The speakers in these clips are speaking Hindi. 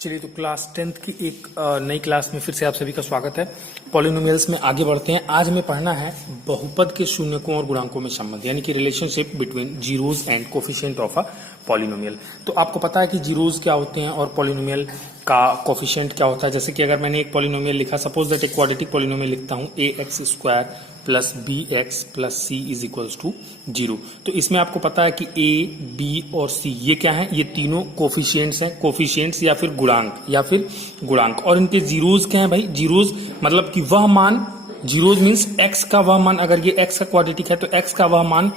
चलिए तो क्लास 10th की एक नई क्लास में फिर से आप सभी का स्वागत है। पॉलिनोमियल्स में आगे बढ़ते हैं। आज हमें पढ़ना है बहुपद के शून्यकों और गुणांकों में संबंध, यानी कि relationship between zeros and coefficient of a polynomial. तो आपको पता है कि जीरोज क्या होते हैं और पॉलिनोमियल का कोफिशिएंट क्या होता है। जैसे कि अगर मैंने एक पॉलिनोमियल लिखा, सपोज दैट एक क्वाड्रेटिक पॉलिनोमियल लिखता हूं ax² plus bx plus c is equals to 0। तो इसमें आपको पता है कि a, b और c ये क्या है, ये तीनों कोफिशिएंट्स हैं, कोफिशिएंट्स या फिर गुणांक और इनके जीरोज क्या है भाई, जीरोज मतलब कि वह मान, जीरोज मीन्स x का वह मान, अगर ये x का क्वाड्रेटिक है तो x का वह मान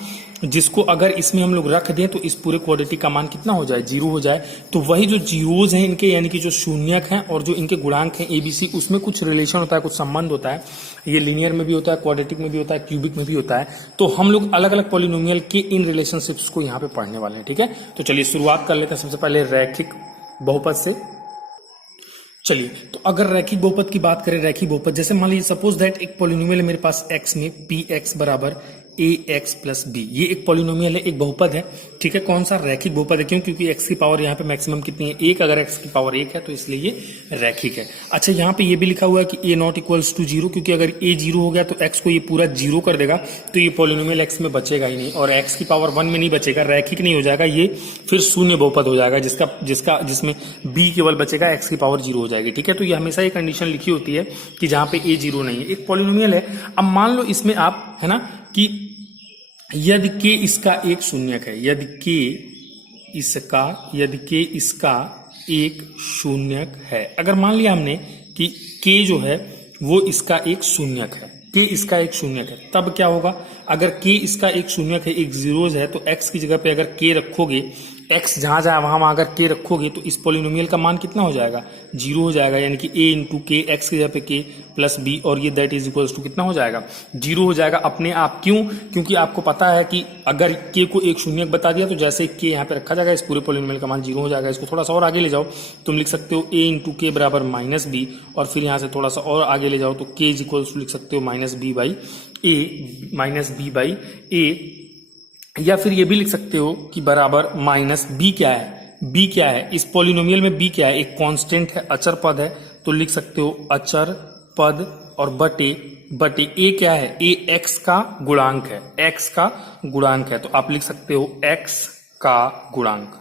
जिसको अगर इसमें हम लोग रख दें तो इस पूरे क्वाड्रेटिक का मान कितना हो जाए, 0 हो जाए। तो वही जो जीरोज हैं इनके, यानी कि जो शून्यक हैं और जो इनके गुणांक हैं ABC, उसमें कुछ रिलेशन होता है, कुछ संबंध होता है। ये लीनियर में भी होता है, क्वाड्रेटिक में भी होता है, क्यूबिक में भी होता है। तो हम लोग अलग अलग पॉलिनोमियल के इन रिलेशनशिप्स को यहाँ पे पढ़ने वाले हैं, ठीक है। तो चलिए शुरुआत कर लेते हैं सबसे पहले रैखिक बहुपद से। चलिए तो अगर रैखिक बहुपद की बात करें, रैखिक बहुपद जैसे मान लीजिए सपोज दैट एक पॉलिनोमियल है मेरे पास x में px बराबर ax प्लस b, ये एक पॉलिनोमियल है, एक बहुपद है, ठीक है। कौन सा, रैखिक बहुपद है। क्यों? क्योंकि x की पावर यहाँ पे मैक्सिमम कितनी है, 1। अगर x की पावर 1 है तो इसलिए ये रैखिक है। अच्छा, यहाँ पे ये भी लिखा हुआ है कि a नॉट इक्वल्स टू 0, क्योंकि अगर a 0 हो गया तो x को ये पूरा 0 कर देगा, तो ये पॉलिनोमियल x में बचेगा ही नहीं और x की पावर 1 में नहीं बचेगा, रैखिक नहीं हो जाएगा, ये फिर शून्य बहुपद हो जाएगा जिसमें b केवल बचेगा, x की पावर 0 हो जाएगी, ठीक है। तो ये हमेशा ये कंडीशन लिखी होती है कि जहां पे a 0 नहीं है, एक पॉलिनोमियल है। अब मान लो इसमें आप, है ना, कि यदि k इसका एक शून्यक है, यदि k इसका एक शून्यक है, अगर मान लिया हमने कि k जो है वो इसका एक शून्यक है, k इसका एक शून्यक है, तब क्या होगा, अगर k इसका एक शून्यक है, एक जीरोज है, तो x की जगह पे अगर k रखोगे, x जहां जाए वहां अगर k रखोगे तो इस पॉलिनोमियल का मान कितना हो जाएगा, 0 हो जाएगा, यानी कि a इंटू k, x की जगह पे k प्लस b और ये दैट इज इक्वल्स टू कितना हो जाएगा, 0 हो जाएगा अपने आप। क्यों? क्योंकि आपको पता है कि अगर k को एक शून्यक बता दिया तो जैसे k यहाँ पे रखा जाएगा, इस पूरे पॉलिनोमियल का मान 0 हो जाएगा। इसको थोड़ा सा और आगे ले जाओ, तुम लिख सकते हो a इंटू k बराबर माइनस b, और फिर यहाँ से थोड़ा सा और आगे ले जाओ तो k इज इक्वल्स टू लिख सकते हो माइनस b बाई a, या फिर ये भी लिख सकते हो कि बराबर माइनस b क्या है, b क्या है इस पॉलिनोमियल में, b क्या है, एक कांस्टेंट है, अचर पद है, तो लिख सकते हो अचर पद और बटे a क्या है, a x का गुणांक है, x का गुणांक है, तो आप लिख सकते हो x का गुणांक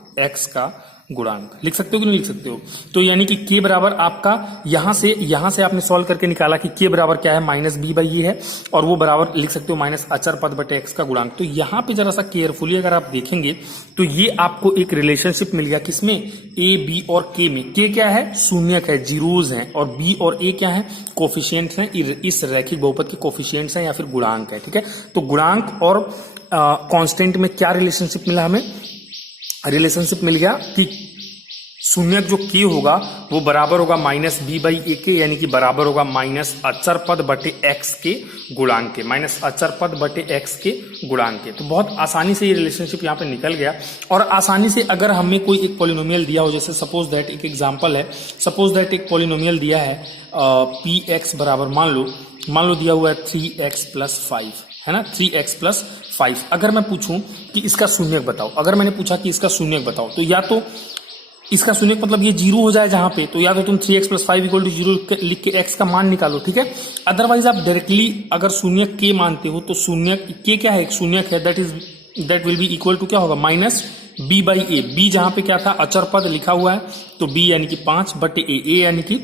लिख सकते हो कि नहीं लिख सकते हो। तो यानी कि k बराबर आपका यहां से आपने सॉल्व करके निकाला कि k बराबर क्या है, माइनस b बाई ये है, और वो बराबर लिख सकते हो माइनस अचर पद बटे x का गुणांक। तो यहां पे जरा सा केयरफुली अगर आप देखेंगे तो ये आपको एक रिलेशनशिप मिल गया, किसमें, a b और k में। k क्या है, शून्यक है, जीरोज हैं, और b और a क्या है, कोफिशिएंट्स हैं, इस रैखिक बहुपद के कोफिशिएंट्स हैं या फिर गुणांक है, ठीक है। तो गुणांक और कांस्टेंट में क्या रिलेशनशिप मिला, हमें रिलेशनशिप मिल गया कि शून्यक जो k होगा वो बराबर होगा माइनस b बाई ए के, यानी कि बराबर होगा माइनस अचर पद बटे x के गुणांक के, माइनस अचर पद बटे x के गुणांक के। तो बहुत आसानी से ये रिलेशनशिप यहाँ पे निकल गया। और आसानी से अगर हमें कोई एक पॉलिनोमियल दिया हो, जैसे सपोज दैट एक एग्जांपल है, सपोज दैट एक पॉलिनोमियल दिया है px बराबर मान लो दिया हुआ है 3x प्लस 5, है ना, 3x प्लस 5। अगर मैं पूछूं कि इसका शून्यक बताओ, अगर मैंने पूछा कि इसका शून्यक बताओ, तो या तो इसका शून्यक मतलब ये 0 हो जाए जहां पे, तो या तो तुम 3x प्लस 5 इक्वल टू 0 लिख के x का मान निकालो, ठीक है। अदरवाइज आप डायरेक्टली अगर शून्यक k मानते हो तो शून्यक k क्या है, एक शून्यक है, that will be equal to क्या होगा, minus b by a. b जहां पे क्या था, अचर पद लिखा हुआ है, तो b यानी कि 5 बटे a यानी कि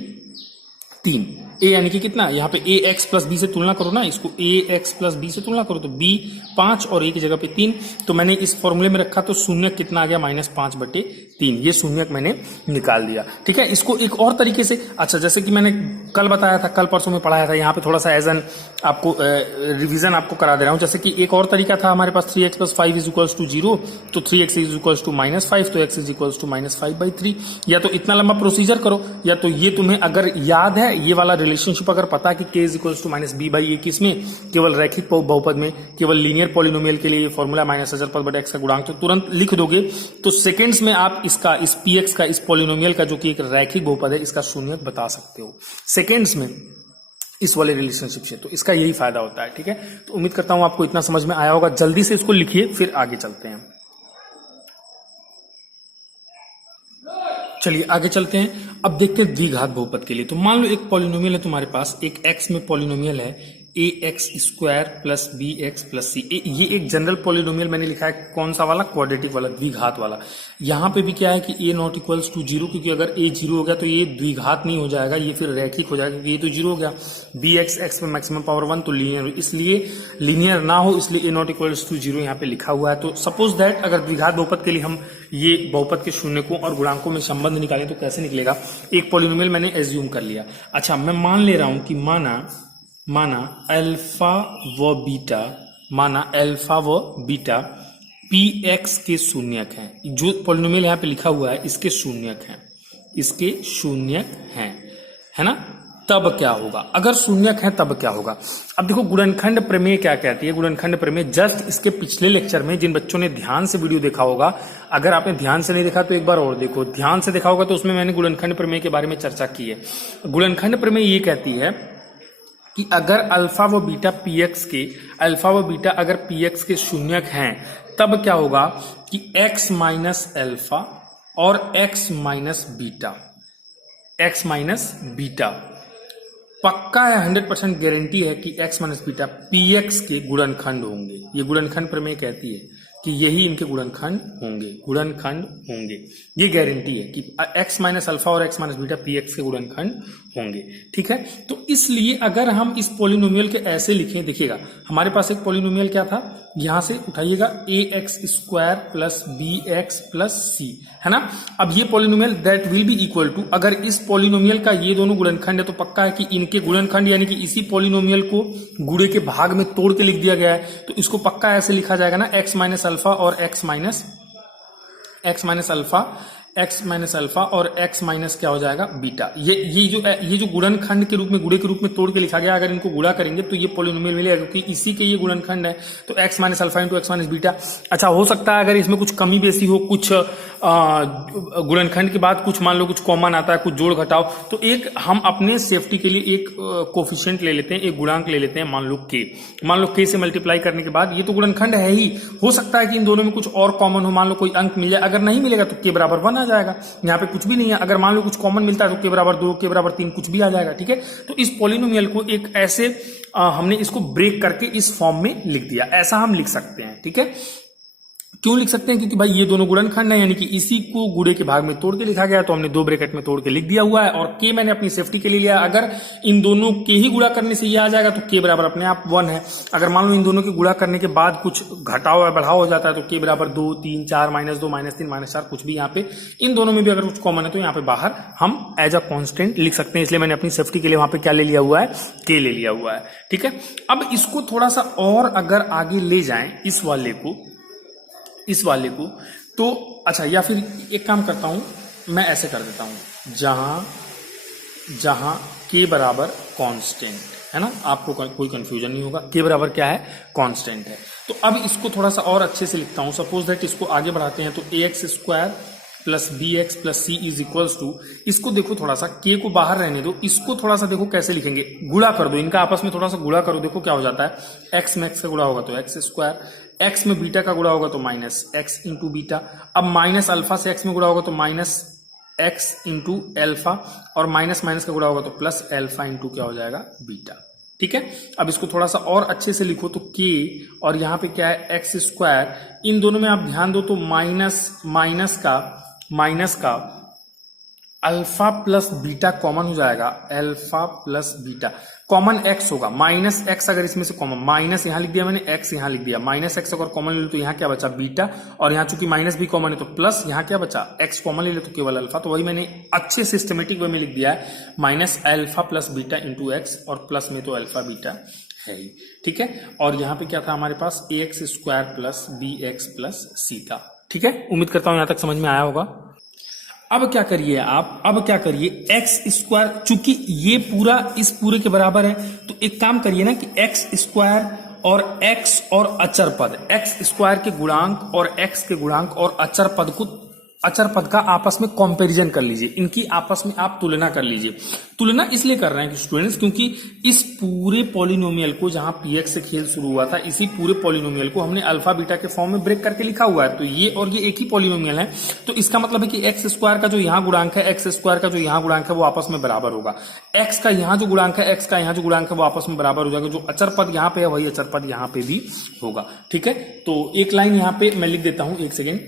3, a यानी कि कितना, यहाँ पे ax प्लस b से तुलना करो ना, इसको ax प्लस b से तुलना करो तो b 5 और a की जगह पे 3, तो मैंने इस फॉर्मूले में रखा तो शून्यक कितना आ गया, माइनस 5 बटे 3, ये शून्यक मैंने निकाल दिया, ठीक है। इसको एक और तरीके से, अच्छा जैसे कि मैंने कल बताया था, कल परसों में पढ़ाया था, यहाँ पे थोड़ा सा एज एन आपको रिविजन आपको करा दे रहा हूँ। जैसे कि एक और तरीका था हमारे पास, 3x plus 5 is equals to 0, तो 3x is equals to minus 5, तो x is equals to minus 5 by 3। या तो इतना लंबा प्रोसीजर करो, या तो ये तुम्हें अगर याद है, ये वाला रिलेशनशिप अगर पता है कि k is equals to minus b by a, किसमें, केवल रैखिक बहुपद में, केवल लीनियर पॉलिनोमियल के लिए ये फॉर्मूला माइनस अचर पद बटे x का गुणांक, तो तुरंत लिख दोगे, तो सेकेंड्स में आप इसका, इस px का, इस पॉलिनोमियल का जो कि एक रैखिक बहुपद है, इसका शून्यक बता सकते हो सेकेंड्स में इस वाले रिलेशनशिप से। तो इसका यही फायदा होता है, ठीक है। तो उम्मीद करता हूं आपको इतना समझ में आया होगा। जल्दी से इसको लिखिए, फिर आगे चलते हैं। चलिए आगे चलते हैं। अब देखते हैं द्विघात बहुपद के लिए। तो मान लो एक पॉलिनोमियल है तुम्हारे पास, एक x में पॉलिनोमियल है ax² plus bx plus c। ये एक जनरल पॉलिनोमियल मैंने लिखा है, कौन सा वाला? क्वाड्रेटिक वाला, द्विघात वाला। यहाँ पे भी क्या है कि a नॉट इक्वल्स टू 0, क्योंकि अगर a 0 हो गया तो ये द्विघात नहीं हो जाएगा, ये फिर रैखिक हो जाएगा, क्योंकि ये तो 0 हो गया। bx x में मैक्सिमम पावर 1 तो लीनियर, इसलिए लीनियर ना हो इसलिए a नॉट इक्वल्स टू 0 यहाँ पे लिखा हुआ है। तो सपोज दैट अगर द्विघात बहुपद के लिए हम ये बहुपद के शून्यकों और गुणांकों में संबंध निकालें तो कैसे निकलेगा? एक पॉलिनोमियल मैंने एज्यूम कर लिया। अच्छा, मैं मान ले रहा हूं कि माना अल्फा व बीटा px के शून्यक हैं। जो पॉलिनोमियल यहाँ पे लिखा हुआ है इसके शून्यक हैं, है ना? तब क्या होगा? अगर शून्यक है तब क्या होगा? अब देखो गुणनखंड प्रमेय क्या कहती है। गुणनखंड प्रमेय जस्ट इसके पिछले लेक्चर में जिन बच्चों ने ध्यान से वीडियो देखा होगा, अगर आपने ध्यान से नहीं देखा तो एक बार और देखो, ध्यान से देखा होगा तो उसमें मैंने गुणनखंड प्रमेय के बारे में चर्चा की है। गुणनखंड प्रमेय ये कहती है कि अगर अल्फा व बीटा अगर px के शून्यक हैं तब क्या होगा कि x माइनस अल्फा और x माइनस बीटा पक्का है, 100% गारंटी है कि x माइनस बीटा px के गुणनखंड होंगे। ये गुणनखंड प्रमेय कहती है कि यही इनके गुणनखंड होंगे। ये गारंटी है कि x माइनस अल्फा और x माइनस बीटा px के गुणनखंड होंगे। ठीक है, तो इसलिए अगर हम इस पॉलिनोमियल के ऐसे लिखें, देखिएगा हमारे पास एक पॉलिनोमियल क्या था, यहां से उठाइएगा ax² plus bx plus c, है ना? अब ये polynomial that will be equal to, अगर इस पॉलिनोमियल का ये दोनों गुणनखंड है तो पक्का है कि इनके गुणनखंड यानी कि इसी पॉलिनोमियल को गुणे के भाग में तोड़ के लिख दिया गया है, तो इसको पक्का ऐसे लिखा जाएगा ना, x माइनस अल्फा और x माइनस अल्फा और x माइनस क्या हो जाएगा? बीटा। ये जो गुणनखंड के रूप में, गुणे के रूप में तोड़ के लिखा गया, अगर इनको गुणा करेंगे तो ये पॉलिनोमियल मिलेगा, क्योंकि इसी के ये गुणनखंड है। तो x minus alpha into x minus beta. अच्छा, हो सकता है अगर इसमें कुछ कमी बेसी हो, कुछ गुणनखंड के बाद कुछ मान लो कुछ कॉमन आता है, कुछ जोड़ घटाओ, तो एक हम अपने सेफ्टी के लिए एक कोफिशिएंट ले लेते हैं, एक गुणांक ले लेते हैं, मान लो k से मल्टीप्लाई करने के बाद, ये तो गुणनखंड है ही, हो सकता है कि इन दोनों में कुछ और कॉमन हो, मान लो कोई अंक मिल जाए, अगर नहीं मिलेगा तो k बराबर 1 आ जाएगा। यहाँ पे कुछ भी नहीं है, अगर मान लो कुछ कॉमन मिलता है तो k बराबर 2, k बराबर 3 कुछ भी आ जाएगा। ठीक है, तो इस पॉलिनोमियल को एक ऐसे हमने इसको ब्रेक करके इस फॉर्म में लिख दिया, ऐसा हम लिख सकते हैं। ठीक है, क्यों लिख सकते हैं? क्योंकि भाई ये दोनों गुणनखंड है, यानी कि इसी को गुणे के भाग में तोड़ के लिखा गया, तो हमने दो ब्रैकेट में तोड़ के लिख दिया हुआ है, और k मैंने अपनी सेफ्टी के लिए लिया। अगर इन दोनों के ही गुणा करने से ये आ जाएगा तो k बराबर अपने आप 1 है। अगर मान लो इन दोनों के गुणा करने के बाद कुछ घटाव या बढ़ाव हो जाता है तो k बराबर 2, 3, 4, -2, -3, -4 कुछ भी, यहाँ पे इन दोनों में भी अगर कुछ कॉमन है तो यहाँ पे बाहर हम एज अ कॉन्स्टेंट लिख सकते हैं। इसलिए मैंने अपनी सेफ्टी के लिए वहां पे क्या ले लिया हुआ है? k ले लिया हुआ है। ठीक है, अब इसको थोड़ा सा और अगर आगे ले जाएं इस वाले को तो अच्छा, या फिर एक काम करता हूं, मैं ऐसे कर देता हूं, जहां k बराबर कांस्टेंट है ना, आपको कोई कंफ्यूजन नहीं होगा, k बराबर क्या है? कांस्टेंट है। तो अब इसको थोड़ा सा और अच्छे से लिखता हूं। सपोज दैट इसको आगे बढ़ाते हैं, तो ax² plus bx plus c is equals to, इसको देखो थोड़ा सा, k को बाहर रहने दो, इसको थोड़ा सा देखो कैसे लिखेंगे, गुणा कर दो, इनका आपस में थोड़ा सा गुणा करो, देखो क्या हो जाता है। x में x का गुणा होगा तो x², x में बीटा का गुणा होगा तो माइनस x इंटू बीटा। अब माइनस अल्फा से x में गुणा होगा तो माइनस x इंटू एल्फा, और माइनस माइनस का गुणा होगा तो प्लस एल्फा इंटू क्या हो जाएगा? बीटा। ठीक है, अब इसको थोड़ा सा और अच्छे से लिखो, तो k और यहाँ पे क्या है? x², इन दोनों में आप ध्यान दो तो माइनस का अल्फा प्लस बीटा कॉमन हो जाएगा, alpha plus beta common x होगा, माइनस x अगर इसमें से कॉमन, माइनस यहां लिख दिया मैंने, x यहां लिख दिया, माइनस x अगर कॉमन ले लो तो यहां क्या बचा? बीटा, और यहां चूंकि माइनस भी कॉमन है तो प्लस, यहां क्या बचा? x कॉमन ले लो तो केवल अल्फा। तो वही मैंने अच्छे सिस्टमेटिक वे में लिख दिया है, minus alpha plus beta into x, और प्लस में तो अल्फा बीटा है ही। ठीक है, और यहाँ पे क्या था हमारे पास? ax² plus bx plus c था। ठीक है, उम्मीद करता हूं यहां तक समझ में आया होगा। अब क्या करिए आप, x², चूंकि ये पूरा इस पूरे के बराबर है, तो एक काम करिए ना कि x² और x और अचर पद, x² के गुणांक और x के गुणांक और अचर पद को अचर पद का आपस में कंपैरिजन कर लीजिए, इनकी आपस में आप तुलना कर लीजिए। तुलना इसलिए कर रहे हैं कि स्टूडेंट्स, क्योंकि इस पूरे पॉलिनोमियल को, जहां px से खेल शुरू हुआ था, इसी पूरे पॉलिनोमियल को हमने अल्फा बीटा के फॉर्म में ब्रेक करके लिखा हुआ है। तो ये और ये एक ही पॉलिनोमियल है, तो इसका मतलब है कि एक्स स्क्वायर का जो यहाँ गुणांक है, एक्स स्क्वायर का जो यहाँ गुणांक है, वो आपस में बराबर होगा। एक्स का यहाँ जो गुणांक है, एक्स का यहाँ जो गुणांक है, वो आपस में बराबर हो जाएगा। जो अचर पद यहाँ पे है वही अचर पद यहाँ पे भी होगा। ठीक है, तो एक लाइन यहाँ पे मैं लिख देता हूं, एक सेकेंड।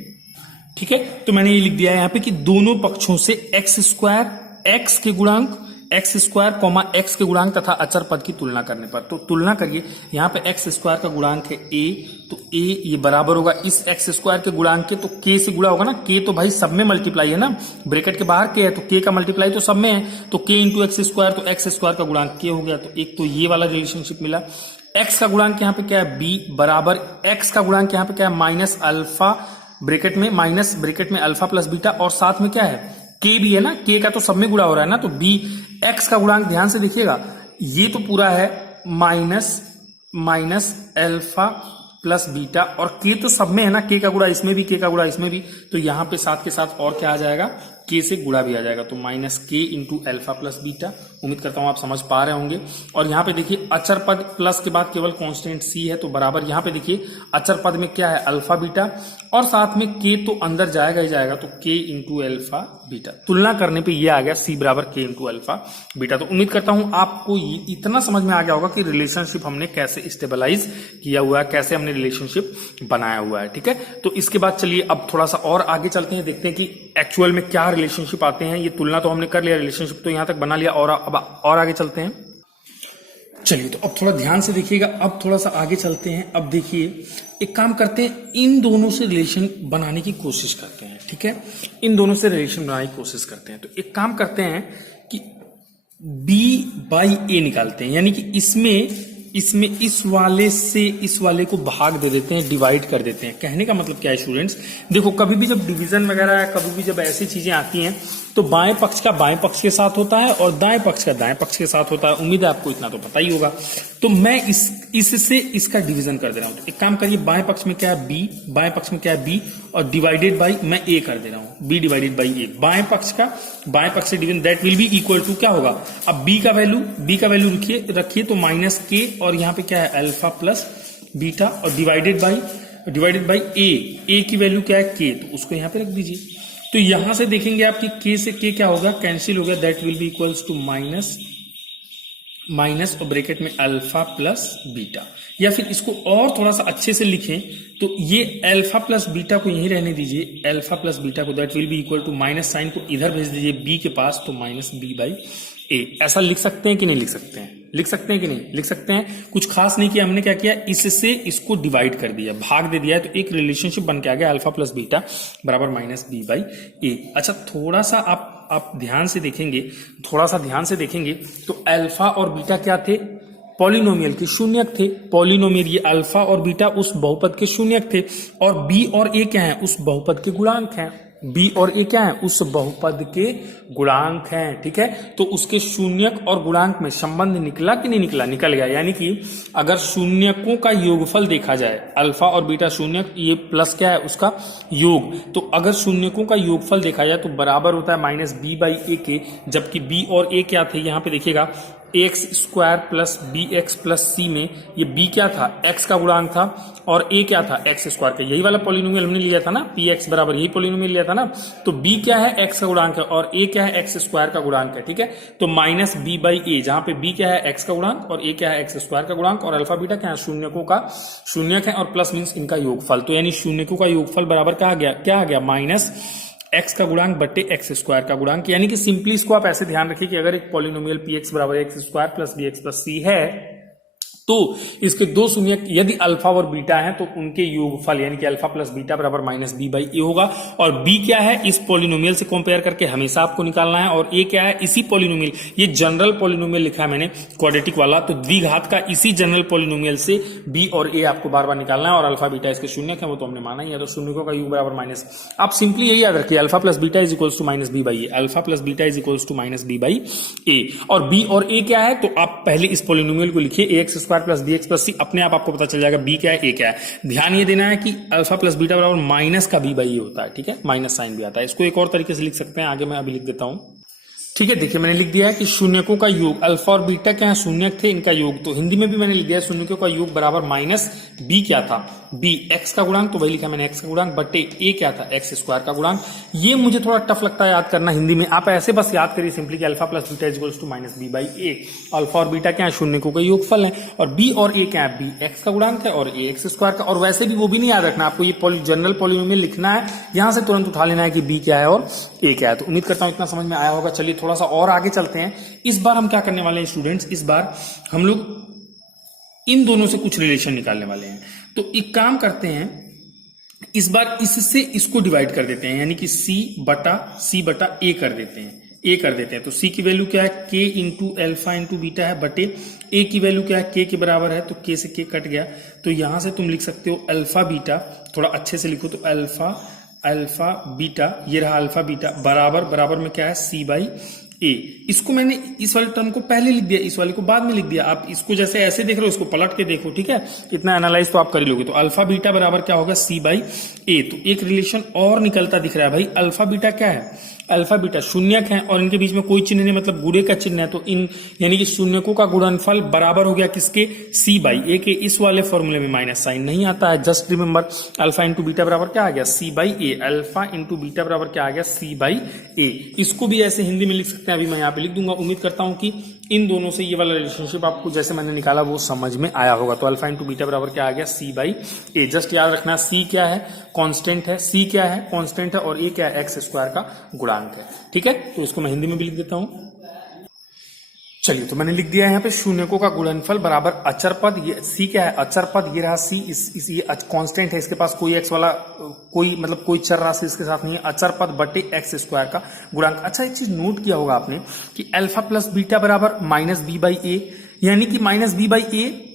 ठीक है, तो मैंने ये लिख दिया है यहाँ पे कि दोनों पक्षों से एक्स स्क्वायर, एक्स के गुणांक, एक्स स्क्वायर कॉमा एक्स के गुणांक तथा अचर पद की तुलना करने पर। तो तुलना करिए, यहाँ पे एक्स स्क्वायर का गुणांक है ए, तो ए ये बराबर होगा इस एक्स स्क्वायर के गुणांक के, तो के से गुणा होगा ना। के तो भाई सब में मल्टीप्लाई है ना, ब्रैकेट के बाहर के है, तो के का मल्टीप्लाई तो सब में है, तो के इंटू एक्स स्क्वायर, तो एक्स स्क्वायर का गुणांक के हो गया। तो एक तो ये वाला रिलेशनशिप मिला। एक्स का गुणांक यहाँ पे क्या है, बी, बराबर एक्स का गुणांक यहाँ पे क्या है, माइनस अल्फा, ब्रैकेट में माइनस, ब्रैकेट में अल्फा प्लस बीटा, और साथ में क्या है, के भी है ना, के का तो सब में गुणा हो रहा है ना। तो बी, एक्स का गुणांक ध्यान से देखिएगा, ये तो पूरा है माइनस अल्फा प्लस बीटा, और के तो सब में है ना, के का गुणा इसमें भी, के का गुणा इसमें भी, तो यहां पे साथ के साथ और क्या आ जाएगा, के से गुणा भी आ जाएगा। तो माइनस के इंटू अल्फा प्लस बीटा। उम्मीद करता हूं आप समझ पा रहे होंगे। और यहाँ पे देखिए अचर पद प्लस के बाद केवल कांस्टेंट सी है, तो बराबर यहाँ पे देखिए अचर पद में क्या है, अल्फा बीटा, और साथ में के तो अंदर जाएगा ही जाएगा, तो के इंटू अल्फा बीटा। तुलना करने पे ये आ गया सी बराबर के इंटू अल्फा बीटा। तो उम्मीद करता हूं आपको इतना समझ में आ गया होगा कि रिलेशनशिप हमने कैसे स्टेबलाइज किया हुआ है, कैसे हमने रिलेशनशिप बनाया हुआ है। ठीक है, तो इसके बाद चलिए अब थोड़ा सा और आगे चलते हैं, देखते हैं कि एक्चुअल में क्या रिलेशनशिप आते हैं। ये तुलना तो हमने कर लिया, रिलेशनशिप तो यहां तक बना लिया, और अब और आगे चलते हैं। चलिए, तो अब थोड़ा ध्यान से देखिएगा, अब थोड़ा सा आगे चलते हैं। अब देखिए, एक काम करते हैं, इन दोनों से रिलेशन बनाने की कोशिश करते हैं। ठीक है, इन दोनों से रिलेशन बनाने की कोशिश करते हैं। तो एक काम करते हैं कि b बाई ए निकालते हैं, यानी कि इसमें इस वाले से इस वाले को भाग दे देते हैं, डिवाइड कर देते हैं। कहने का मतलब क्या है स्टूडेंट्स, देखो कभी भी जब डिवीजन वगैरह है, कभी भी जब ऐसी चीजें आती हैं, तो बाएं पक्ष का बाएं पक्ष के साथ होता है और दाएं पक्ष का दाएं पक्ष के साथ होता है। उम्मीद है आपको इतना तो पता ही होगा। तो मैं इससे इसका डिवीजन कर दे रहा हूं। तो एक काम करिए, बाएं पक्ष में क्या है बी, बाएं पक्ष में क्या है बी, और डिवाइडेड बाई मैं ए कर दे रहा हूं, बी डिवाइडेड बाई ए। बाएं पक्ष का बाएं पक्ष से division, that will be equal to क्या होगा, अब बी का वैल्यू रखिए तो माइनस के, और यहाँ पे क्या है अल्फा प्लस बीटा, और डिवाइडेड बाई ए की वैल्यू क्या है के, तो उसको यहाँ पे रख दीजिए। तो यहां से देखेंगे आपकी के से के क्या होगा, कैंसिल हो गया, that will be equals to minus और ब्रैकेट में अल्फा प्लस बीटा। या फिर इसको और थोड़ा सा अच्छे से लिखें तो ये अल्फा प्लस बीटा को यहीं रहने दीजिए, अल्फा प्लस बीटा को, that will be equal to minus sign को इधर भेज दीजिए बी के पास, तो माइनस बी बाई ए। ऐसा लिख सकते हैं कि नहीं लिख सकते हैं, लिख सकते हैं कि नहीं लिख सकते हैं। कुछ खास नहीं किया हमने, क्या किया, इससे इसको डिवाइड कर दिया, भाग दे दिया है, तो एक रिलेशनशिप बन के आ गया अल्फा प्लस बीटा बराबर माइनस बी बाई ए। अच्छा, थोड़ा सा आप ध्यान से देखेंगे, थोड़ा सा ध्यान से देखेंगे तो अल्फा और बीटा क्या थे, पॉलिनोमियल के शून्यक थे। पॉलिनोमियल ये अल्फा और बीटा उस बहुपद के शून्यक थे, और बी और ए क्या है, उस बहुपद के गुणांक हैं। बी और ए क्या है, उस बहुपद के गुणांक हैं। ठीक है, तो उसके शून्यक और गुणांक में संबंध निकला कि नहीं निकला, निकल गया। यानी कि अगर शून्यकों का योगफल देखा जाए, अल्फा और बीटा शून्यक, ये प्लस क्या है उसका योग, तो अगर शून्यकों का योगफल देखा जाए तो बराबर होता है माइनस बी बाई ए के। जबकि बी और ए क्या थे, यहाँ पे देखिएगा x square plus b x plus c में ये बी क्या था, एक्स का गुणांक था, और ए क्या था, एक्स स्क्वायर का। यही वाला पॉलिनोमियल हमने लिया था ना, पी एक्स बराबर, यही पॉलिनोमियल लिया था ना। तो बी क्या है, एक्स का गुणांक है, और ए क्या है, एक्स स्क्वायर का गुणांक है। ठीक है, तो माइनस बी बाई ए, जहां पे बी क्या है, एक्स का गुणांक, और ए क्या है, एक्स स्क्वायर का गुणांक, और अल्फा बीटा क्या है, शून्यकों का शून्यक है, और प्लस मीन्स इनका योगफल। तो यानी शून्यकों का योगफल बराबर क्या आ गया माइनस एक्स का गुणांक बट्टे एक्स स्क्वायर का गुणांक। यानी कि सिंपली इसको आप ऐसे ध्यान रखिए कि अगर एक पॉलिनोमियल पी एक्स बराबर x square plus b x plus c है, तो इसके दो शून्यक यदि अल्फा और बीटा है तो उनके योगफल यानी कि अल्फा प्लस बीटा बराबर माइनस बी बाई ए होगा। और बी क्या है, इस पॉलिनोमियल से कंपेयर करके हमेशा आपको निकालना है, और ए क्या है, इसी पॉलिनोमियल, ये जनरल पॉलिनोमियल लिखा है मैंने क्वाड्रेटिक वाला, तो द्विघात का इसी जनरल पॉलिनोमियल से बी और ए आपको बार बार निकालना है। और अल्फा बीटा इसके शून्यक है, वो तो हमने माना ही है, तो शून्यकों का योग बराबर माइनस, आप सिंपली यही याद रखिए, alpha plus beta is equals to minus b by a, alpha plus beta is equals to minus b by a. और बी और ए क्या है, तो आप आप पहले इस पॉलिनोमियल को लिखिए a x square plus b x plus c, अपने आप आपको पता चल जाएगा बी क्या है ए क्या है। ध्यान ये देना है कि अल्फा प्लस बीटा बराबर माइनस का बी बाई ए होता है, ठीक है, माइनस साइन भी आता है। इसको एक और तरीके से लिख सकते हैं, आगे मैं अभी लिख देता हूं, ठीक है। देखिए मैंने लिख दिया है कि शून्यकों का योग, अल्फा और बीटा क्या है, शून्यक थे, इनका योग, तो हिंदी में भी मैंने लिख दिया है शून्यकों का योग बराबर माइनस बी क्या था, बी एक्स का गुणांक, तो वही लिखा मैंने एक्स का गुणांक, बटे ए क्या था, एक्स स्क्वायर का गुणांक। ये मुझे थोड़ा टफ लगता है याद करना हिंदी में, आप ऐसे बस याद करिए सिंपली कि alpha plus beta equals to minus b by a. Alpha और बीटा क्या है, शून्यकों का योगफल है, और बी और ए क्या है, बी एक्स का गुणांक है और ए एक्स स्क्वायर का। और वैसे भी वो भी नहीं याद रखना आपको, ये जनरल पॉलिनोमियल लिखना है, यहां से तुरंत उठा लेना है कि बी क्या है और ए क्या है। तो उम्मीद करता हूं इतना समझ में आया होगा। चलिए थोड़ा सा और आगे चलते हैं। इस बार हम क्या करने वाले हैं स्टूडेंट्स, इस बार हम लोग इन दोनों से कुछ रिलेशन निकालने वाले हैं। तो एक काम करते हैं, इस बार इससे इसको डिवाइड कर देते हैं, यानी कि सी बटा ए कर देते हैं, तो सी की वैल्यू क्या है, के इंटू एल्फा इंटू बीटा है, बटे ए की वैल्यू क्या है, के के बराबर है, तो के से के कट गया, तो यहां से तुम लिख सकते हो अल्फा बीटा, थोड़ा अच्छे से लिखो, तो अल्फा बीटा, ये रहा अल्फा बीटा, बराबर में क्या है, सी बाई ए। इसको मैंने इस वाले टर्म को पहले लिख दिया, इस वाले को बाद में लिख दिया। आप इसको जैसे ऐसे देख रहे हो, इसको पलट के देखो, ठीक है, इतना एनालाइज तो आप कर ही लोगे। तो अल्फा बीटा बराबर क्या होगा, सी बाई ए। तो एक रिलेशन और निकलता दिख रहा है भाई, अल्फा बीटा क्या है, अल्फा बीटा शून्यक है और इनके बीच में कोई चिन्ह नहीं, मतलब गुणे का चिन्ह है, तो इन यानी कि शून्यकों का गुणनफल बराबर हो गया किसके, सी बाई ए के। इस वाले फॉर्मूले में माइनस साइन नहीं आता है, just remember alpha into beta बराबर क्या आ गया, c by a. Alpha into beta बराबर क्या आ गया, सी बाई ए। इसको भी ऐसे हिंदी में लिख सकते हैं, अभी मैं यहाँ पे लिख दूंगा। उम्मीद करता हूं कि इन दोनों से ये वाला रिलेशनशिप आपको जैसे मैंने निकाला वो समझ में आया होगा। तो अल्फा इंटू बीटा बराबर क्या आ गया, सी बाई ए। जस्ट याद रखना, सी क्या है, कांस्टेंट है, सी क्या है, कांस्टेंट है, और ए क्या है, एक्स स्क्वायर का गुणांक है, ठीक है। तो इसको मैं हिंदी में भी लिख देता हूं। चलिए, तो मैंने लिख दिया है यहाँ पे शून्यकों का गुणनफल बराबर अचर पद, ये सी क्या है, अचर पद, ये रहा सी, ये कांस्टेंट है, इसके पास कोई एक्स वाला कोई चर राशि इसके साथ नहीं है, अचर पद बटे एक्स स्क्वायर का गुणांक। अच्छा, एक चीज नोट किया होगा आपने कि अल्फा प्लस बीटा बराबर माइनस बी बाई ए, यानी कि माइनस बी बाई ए,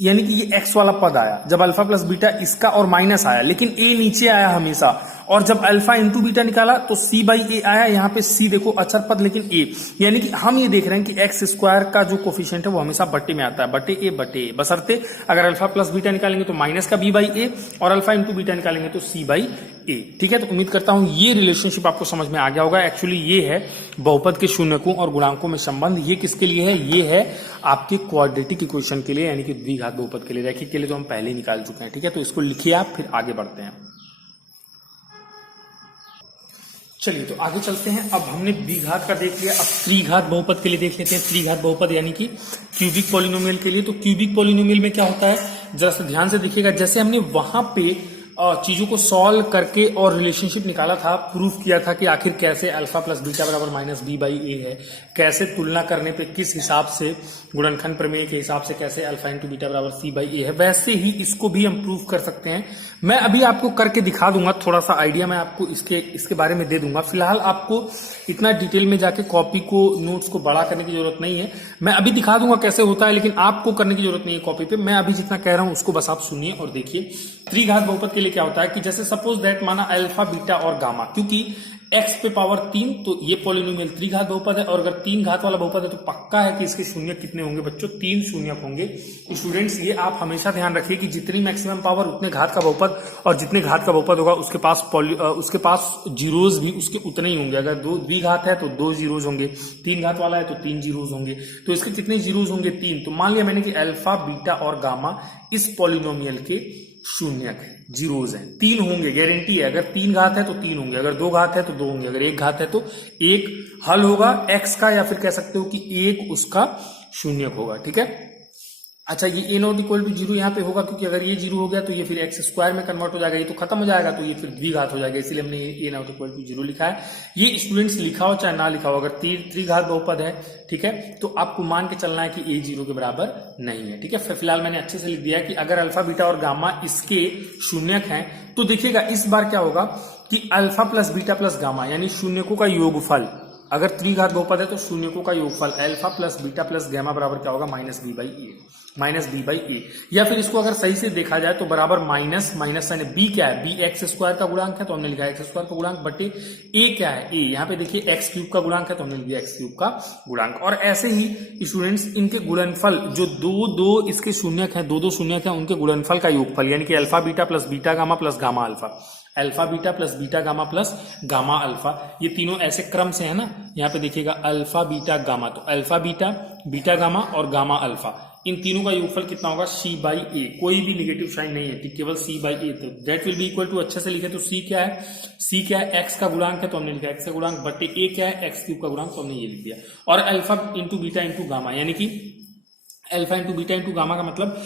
यानी कि ये एक्स वाला पद आया जब अल्फा प्लस बीटा इसका और माइनस आया, लेकिन ए नीचे आया हमेशा, और जब अल्फा इंटू बीटा निकाला तो सी बाई ए आया। यहाँ पे सी देखो अचर पद, लेकिन ए, यानी कि हम ये देख रहे हैं कि एक्स स्क्वायर का जो कोफिशिएंट है वो हमेशा बट्टे में आता है, बटे ए, बशर्ते अगर अल्फा प्लस बीटा निकालेंगे तो माइनस का बी बाई ए, और अल्फा इंटू बीटा निकालेंगे तो सी बाई ए, ठीक है। तो उम्मीद करता हूं ये रिलेशनशिप आपको समझ में आ गया होगा। एक्चुअली ये है बहुपद के शून्यकों और गुणांकों में संबंध। ये किसके लिए है, ये है आपके क्वाड्रेटिक इक्वेशन के लिए, यानी कि द्विघात बहुपद के लिए। रैखिक के लिए तो हम पहले ही निकाल चुके हैं, ठीक है। तो इसको लिखिए आप, फिर आगे बढ़ते हैं। चलिए, तो आगे चलते हैं। अब हमने द्विघात का देख लिया, अब त्रिघात बहुपद के लिए देख लेते हैं। त्रिघात बहुपद यानी कि क्यूबिक पॉलिनोमियल के लिए। तो क्यूबिक पॉलिनोमियल में क्या होता है, जरा सा ध्यान से देखिएगा। जैसे हमने वहां पे चीजों को सॉल्व करके और रिलेशनशिप निकाला था, प्रूफ किया था कि आखिर कैसे अल्फा प्लस बीटा बराबर माइनस बी बाई ए है, कैसे तुलना करने पे किस हिसाब से, गुणनखंड प्रमेय के हिसाब से कैसे अल्फा इंटू बीटा बराबर सी बाई ए है, वैसे ही इसको भी हम प्रूफ कर सकते हैं। मैं अभी आपको करके दिखा दूंगा, थोड़ा सा आइडिया मैं आपको इसके बारे में दे दूंगा। फिलहाल आपको इतना डिटेल में जाके कॉपी को, नोट्स को बड़ा करने की जरूरत नहीं है। मैं अभी दिखा दूंगा कैसे होता है, लेकिन आपको करने की जरूरत नहीं है कॉपी पे। मैं अभी जितना कह रहा हूं उसको बस आप सुनिए और देखिए। त्रिघात बहुपद के लिए क्या होता है कि जैसे सपोज दैट माना अल्फा बीटा और गामा, क्योंकि x पे पावर 3, तो ये पॉलिनोमियल त्रिघात बहुपद है, और अगर 3 घात वाला बहुपद है तो पक्का है कि इसके शून्य कितने होंगे बच्चों, 3 शून्यक होंगे। तो स्टूडेंट्स ये आप हमेशा ध्यान रखिए कि जितनी मैक्सिमम पावर उतने घात का बहुपद, और जितने घात का बहुपद होगा उसके पास जीरोज भी उसके उतने ही होंगे। अगर द्विघात है तो 2 जीरोज होंगे, 3 घात वाला है तो 3 जीरोज होंगे। तो इसके कितने जीरोज होंगे, 3। तो मान लिया मैंने कि अल्फा बीटा और गामा इस पॉलिनोमियल के शून्यक है, जीरोज है, 3 होंगे, गारंटी है। अगर 3 घात है तो 3 होंगे, अगर 2 घात है तो 2 होंगे, अगर 1 घात है तो 1 हल होगा x का, या फिर कह सकते हो कि 1 उसका शून्यक होगा, ठीक है। अच्छा, ये ए नॉट इक्वल टू 0 यहाँ पे होगा, क्योंकि अगर ये 0 हो गया तो ये फिर एक्स स्क्वायर में कन्वर्ट हो जाएगा, ये तो खत्म हो जाएगा, तो ये फिर द्विघात हो जाएगा, इसलिए हमने ए नॉट इक्वल टू 0 लिखा है। ये स्टूडेंट्स लिखा हो चाहे ना लिखा हो, अगर त्रिघात बहुपद है, ठीक है, तो आपको मान के चलना है कि ए 0 के बराबर नहीं है, ठीक है। फिलहाल मैंने अच्छे से लिख दिया कि अगर अल्फा बीटा और गामा इसके शून्यक हैं, तो देखिएगा इस बार क्या होगा कि alpha plus beta plus gamma यानी शून्यकों का योगफल, अगर त्रिघात बहुपद है तो शून्यकों का योगफल alpha plus beta plus gamma बराबर क्या होगा, minus b by a, minus b by a. या फिर इसको अगर सही से देखा जाए तो बराबर माइनस माइनस यानी बी क्या है, बी एक्स स्क्वायर का गुणांक है तो हमने लिखा एक्स स्क्वायर का गुणांक, बटे ए क्या है, ए यहाँ पे देखिए एक्स क्यूब का गुणांक है तो हमने लिखा एक्स क्यूब का गुणांक। और ऐसे ही स्टूडेंट्स इनके गुणनफल जो दो इसके शून्यक हैं, दो शून्यक हैं, उनके गुणनफल का योगफल यानी कि alpha beta plus beta gamma plus gamma alpha, alpha beta plus beta gamma plus gamma alpha, ये तीनों ऐसे क्रम से है ना, यहाँ पे देखिएगा अल्फा बीटा गामा, तो अल्फा बीटा, बीटा गामा और गामा अल्फा, इन तीनों का योगफल कितना होगा, सी बाई ए, कोई भी नेगेटिव साइन नहीं है, केवल सी बाई ए, तो that will be equal to, अच्छे से लिखे तो सी क्या है, सी क्या है, एक्स का गुणांक है तो हमने लिखा एक्स का गुणांक, बटे ए क्या है, एक्स क्यूब का गुणांक, तो हमने ये लिख दिया। और alpha into beta into gamma यानी कि alpha into beta into gamma का मतलब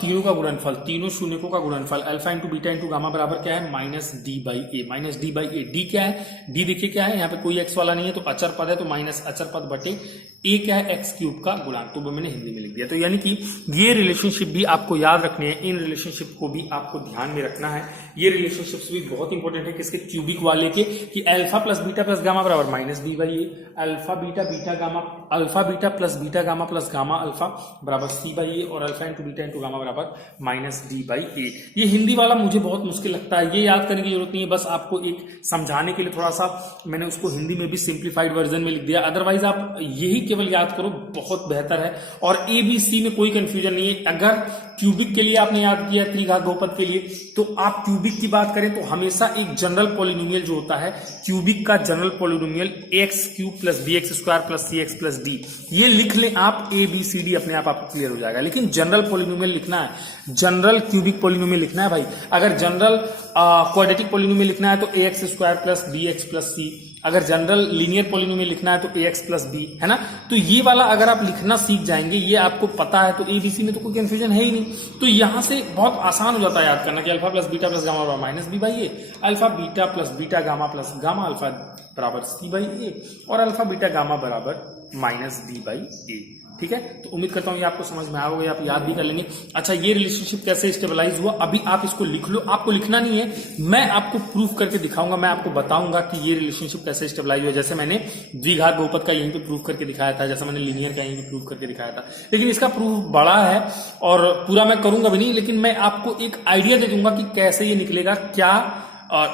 तीनों का गुणनफल, तीनों शून्यकों का गुणनफल, alpha into beta into gamma बराबर क्या है, minus d by a, minus d by A. D क्या है, डी देखिए क्या है, यहाँ पे कोई एक्स वाला नहीं है तो अचर पद है तो माइनस अचर पद बटे ए क्या है, एक्स क्यूब का गुणांक, तो वो मैंने हिंदी में लिख दिया। तो यानी कि ये रिलेशनशिप भी आपको याद रखने हैं, इन रिलेशनशिप को भी आपको ध्यान में रखना है। ये रिलेशनशिप्स भी बहुत इंपॉर्टेंट है किसके, क्यूबिक वाले के, कि alpha plus beta plus gamma बराबर minus b by a, alpha beta beta gamma, alpha beta plus beta gamma plus gamma alpha बराबर सी बाई ए, और alpha into beta into gamma बराबर माइनस डी बाई ए। ये हिंदी वाला मुझे बहुत मुश्किल लगता है, ये याद करने की जरूरत नहीं है, बस आपको एक समझाने के लिए थोड़ा सा मैंने उसको हिंदी में भी सिंप्लीफाइड वर्जन में लिख दिया, अदरवाइज आप यही केवल याद करो, बहुत बेहतर है। और ए बी सी में कोई कंफ्यूजन नहीं है। अगर क्यूबिक के लिए आपने याद किया, त्रिघात बहुपद के लिए, तो आप क्यूबिक की बात करें तो हमेशा एक जनरल पॉलिनोमियल जो होता है, क्यूबिक का general polynomial x cube plus b x square plus c x plus d, ये लिख लें आप, ए बी सी डी अपने आप आपको क्लियर हो जाएगा। लेकिन जनरल पॉलिनोमियल लिखना है, जनरल क्यूबिक पॉलिनोमियल लिखना है भाई। अगर जनरल क्वाड्रेटिक पॉलिनोमियल लिखना है तो a x square plus b x plus c, अगर जनरल लीनियर पॉलिनोमियल लिखना है तो ए एक्स प्लस बी, है ना। तो ये वाला अगर आप लिखना सीख जाएंगे, ये आपको पता है, तो एबीसी में तो कोई कंफ्यूजन है ही नहीं। तो यहां से बहुत आसान हो जाता है याद करना कि alpha plus beta plus gamma बराबर minus b by a, alpha beta plus beta gamma plus gamma alpha बराबर सी बाई ए, और अल्फा बीटा गामा बराबर माइनस डी बाई ए। ठीक है, तो उम्मीद करता हूं ये आपको समझ में आ होगा, आप याद भी कर लेंगे। अच्छा, ये रिलेशनशिप कैसे स्टेबलाइज हुआ, अभी आप इसको लिख लो, आपको लिखना नहीं है, मैं आपको प्रूफ करके दिखाऊंगा, मैं आपको बताऊंगा कि ये रिलेशनशिप कैसे स्टेबलाइज हुआ। जैसे मैंने द्विघात बहुपद का यहीं पे प्रूफ करके दिखाया था, जैसे मैंने लीनियर का यहीं पे प्रूफ करके दिखाया था, लेकिन इसका प्रूफ बड़ा है और पूरा मैं करूंगा भी नहीं, लेकिन मैं आपको एक आइडिया दे दूंगा कि कैसे ये निकलेगा, क्या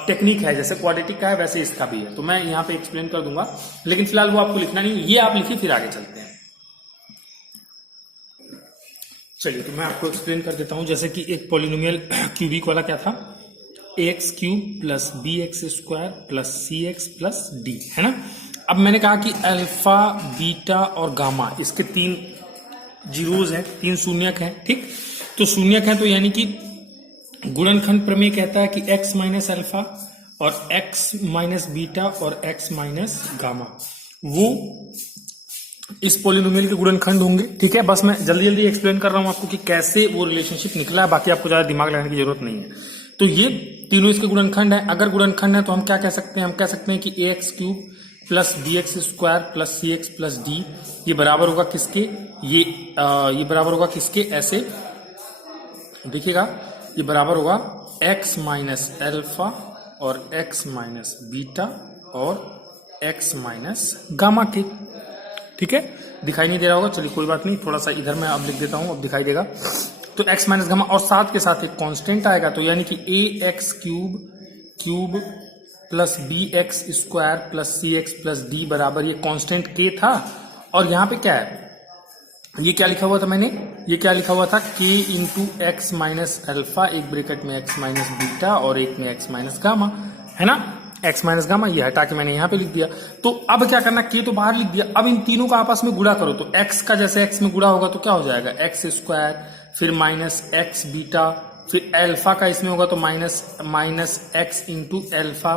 टेक्निक है। जैसे क्वाड्रेटिक का है वैसे इसका भी है, तो मैं यहाँ पे एक्सप्लेन कर दूंगा, लेकिन फिलहाल वो आपको लिखना नहीं, ये आप लिखिए फिर आगे चलते हैं। चलिए, तो मैं आपको एक्सप्लेन कर देता हूं। जैसे कि एक पॉलिनोमियल क्यूबिक वाला क्या था, x cube plus b x square plus c x plus d, है ना। अब मैंने कहा कि अल्फा बीटा और गामा, इसके 3 जीरोज हैं, 3 शून्यक हैं। ठीक, तो शून्यक हैं तो यानी कि गुणनखंड प्रमेय कहता है कि x माइनस अल्फा और x माइनस बीटा और x माइनस गामा वो इस पॉलिनोमियल के गुणनखंड होंगे। ठीक है, बस मैं जल्दी जल्दी एक्सप्लेन कर रहा हूं आपको कि कैसे वो रिलेशनशिप निकला है, बाकी आपको ज्यादा दिमाग लगाने की जरूरत नहीं है। तो ये तीनों इसके गुणनखंड है। अगर गुणनखंड है तो हम क्या कह सकते हैं, हम कह सकते हैं कि a x cube plus b x square plus c x plus d, ये बराबर होगा किसके, ये बराबर होगा किसके, ऐसे देखिएगा, ये बराबर होगा x माइनस एल्फा और x माइनस बीटा और x माइनस गामा के। ठीक है, दिखाई नहीं दे रहा होगा, चलिए कोई बात नहीं, थोड़ा सा इधर मैं अब लिख देता हूं, अब दिखाई देगा। तो x माइनस गामा और साथ के साथ एक कांस्टेंट आएगा, तो यानी कि a x cube plus b x square plus c x plus d बराबर, ये कांस्टेंट k था, और यहाँ पे क्या है, ये क्या लिखा हुआ था मैंने, ये क्या लिखा हुआ था, k into x minus alpha, एक ब्रैकेट में x माइनस बीटा और एक में x माइनस गामा, है ना। x माइनस गामा ये हटा के मैंने यहाँ पे लिख दिया। तो अब क्या करना, k तो बाहर लिख दिया, अब इन तीनों का आपस में गुणा करो, तो x का जैसे x में गुणा होगा तो क्या हो जाएगा, एक्स स्क्वायर, फिर माइनस एक्स बीटा, फिर अल्फा का इसमें होगा तो माइनस एक्स इंटू अल्फा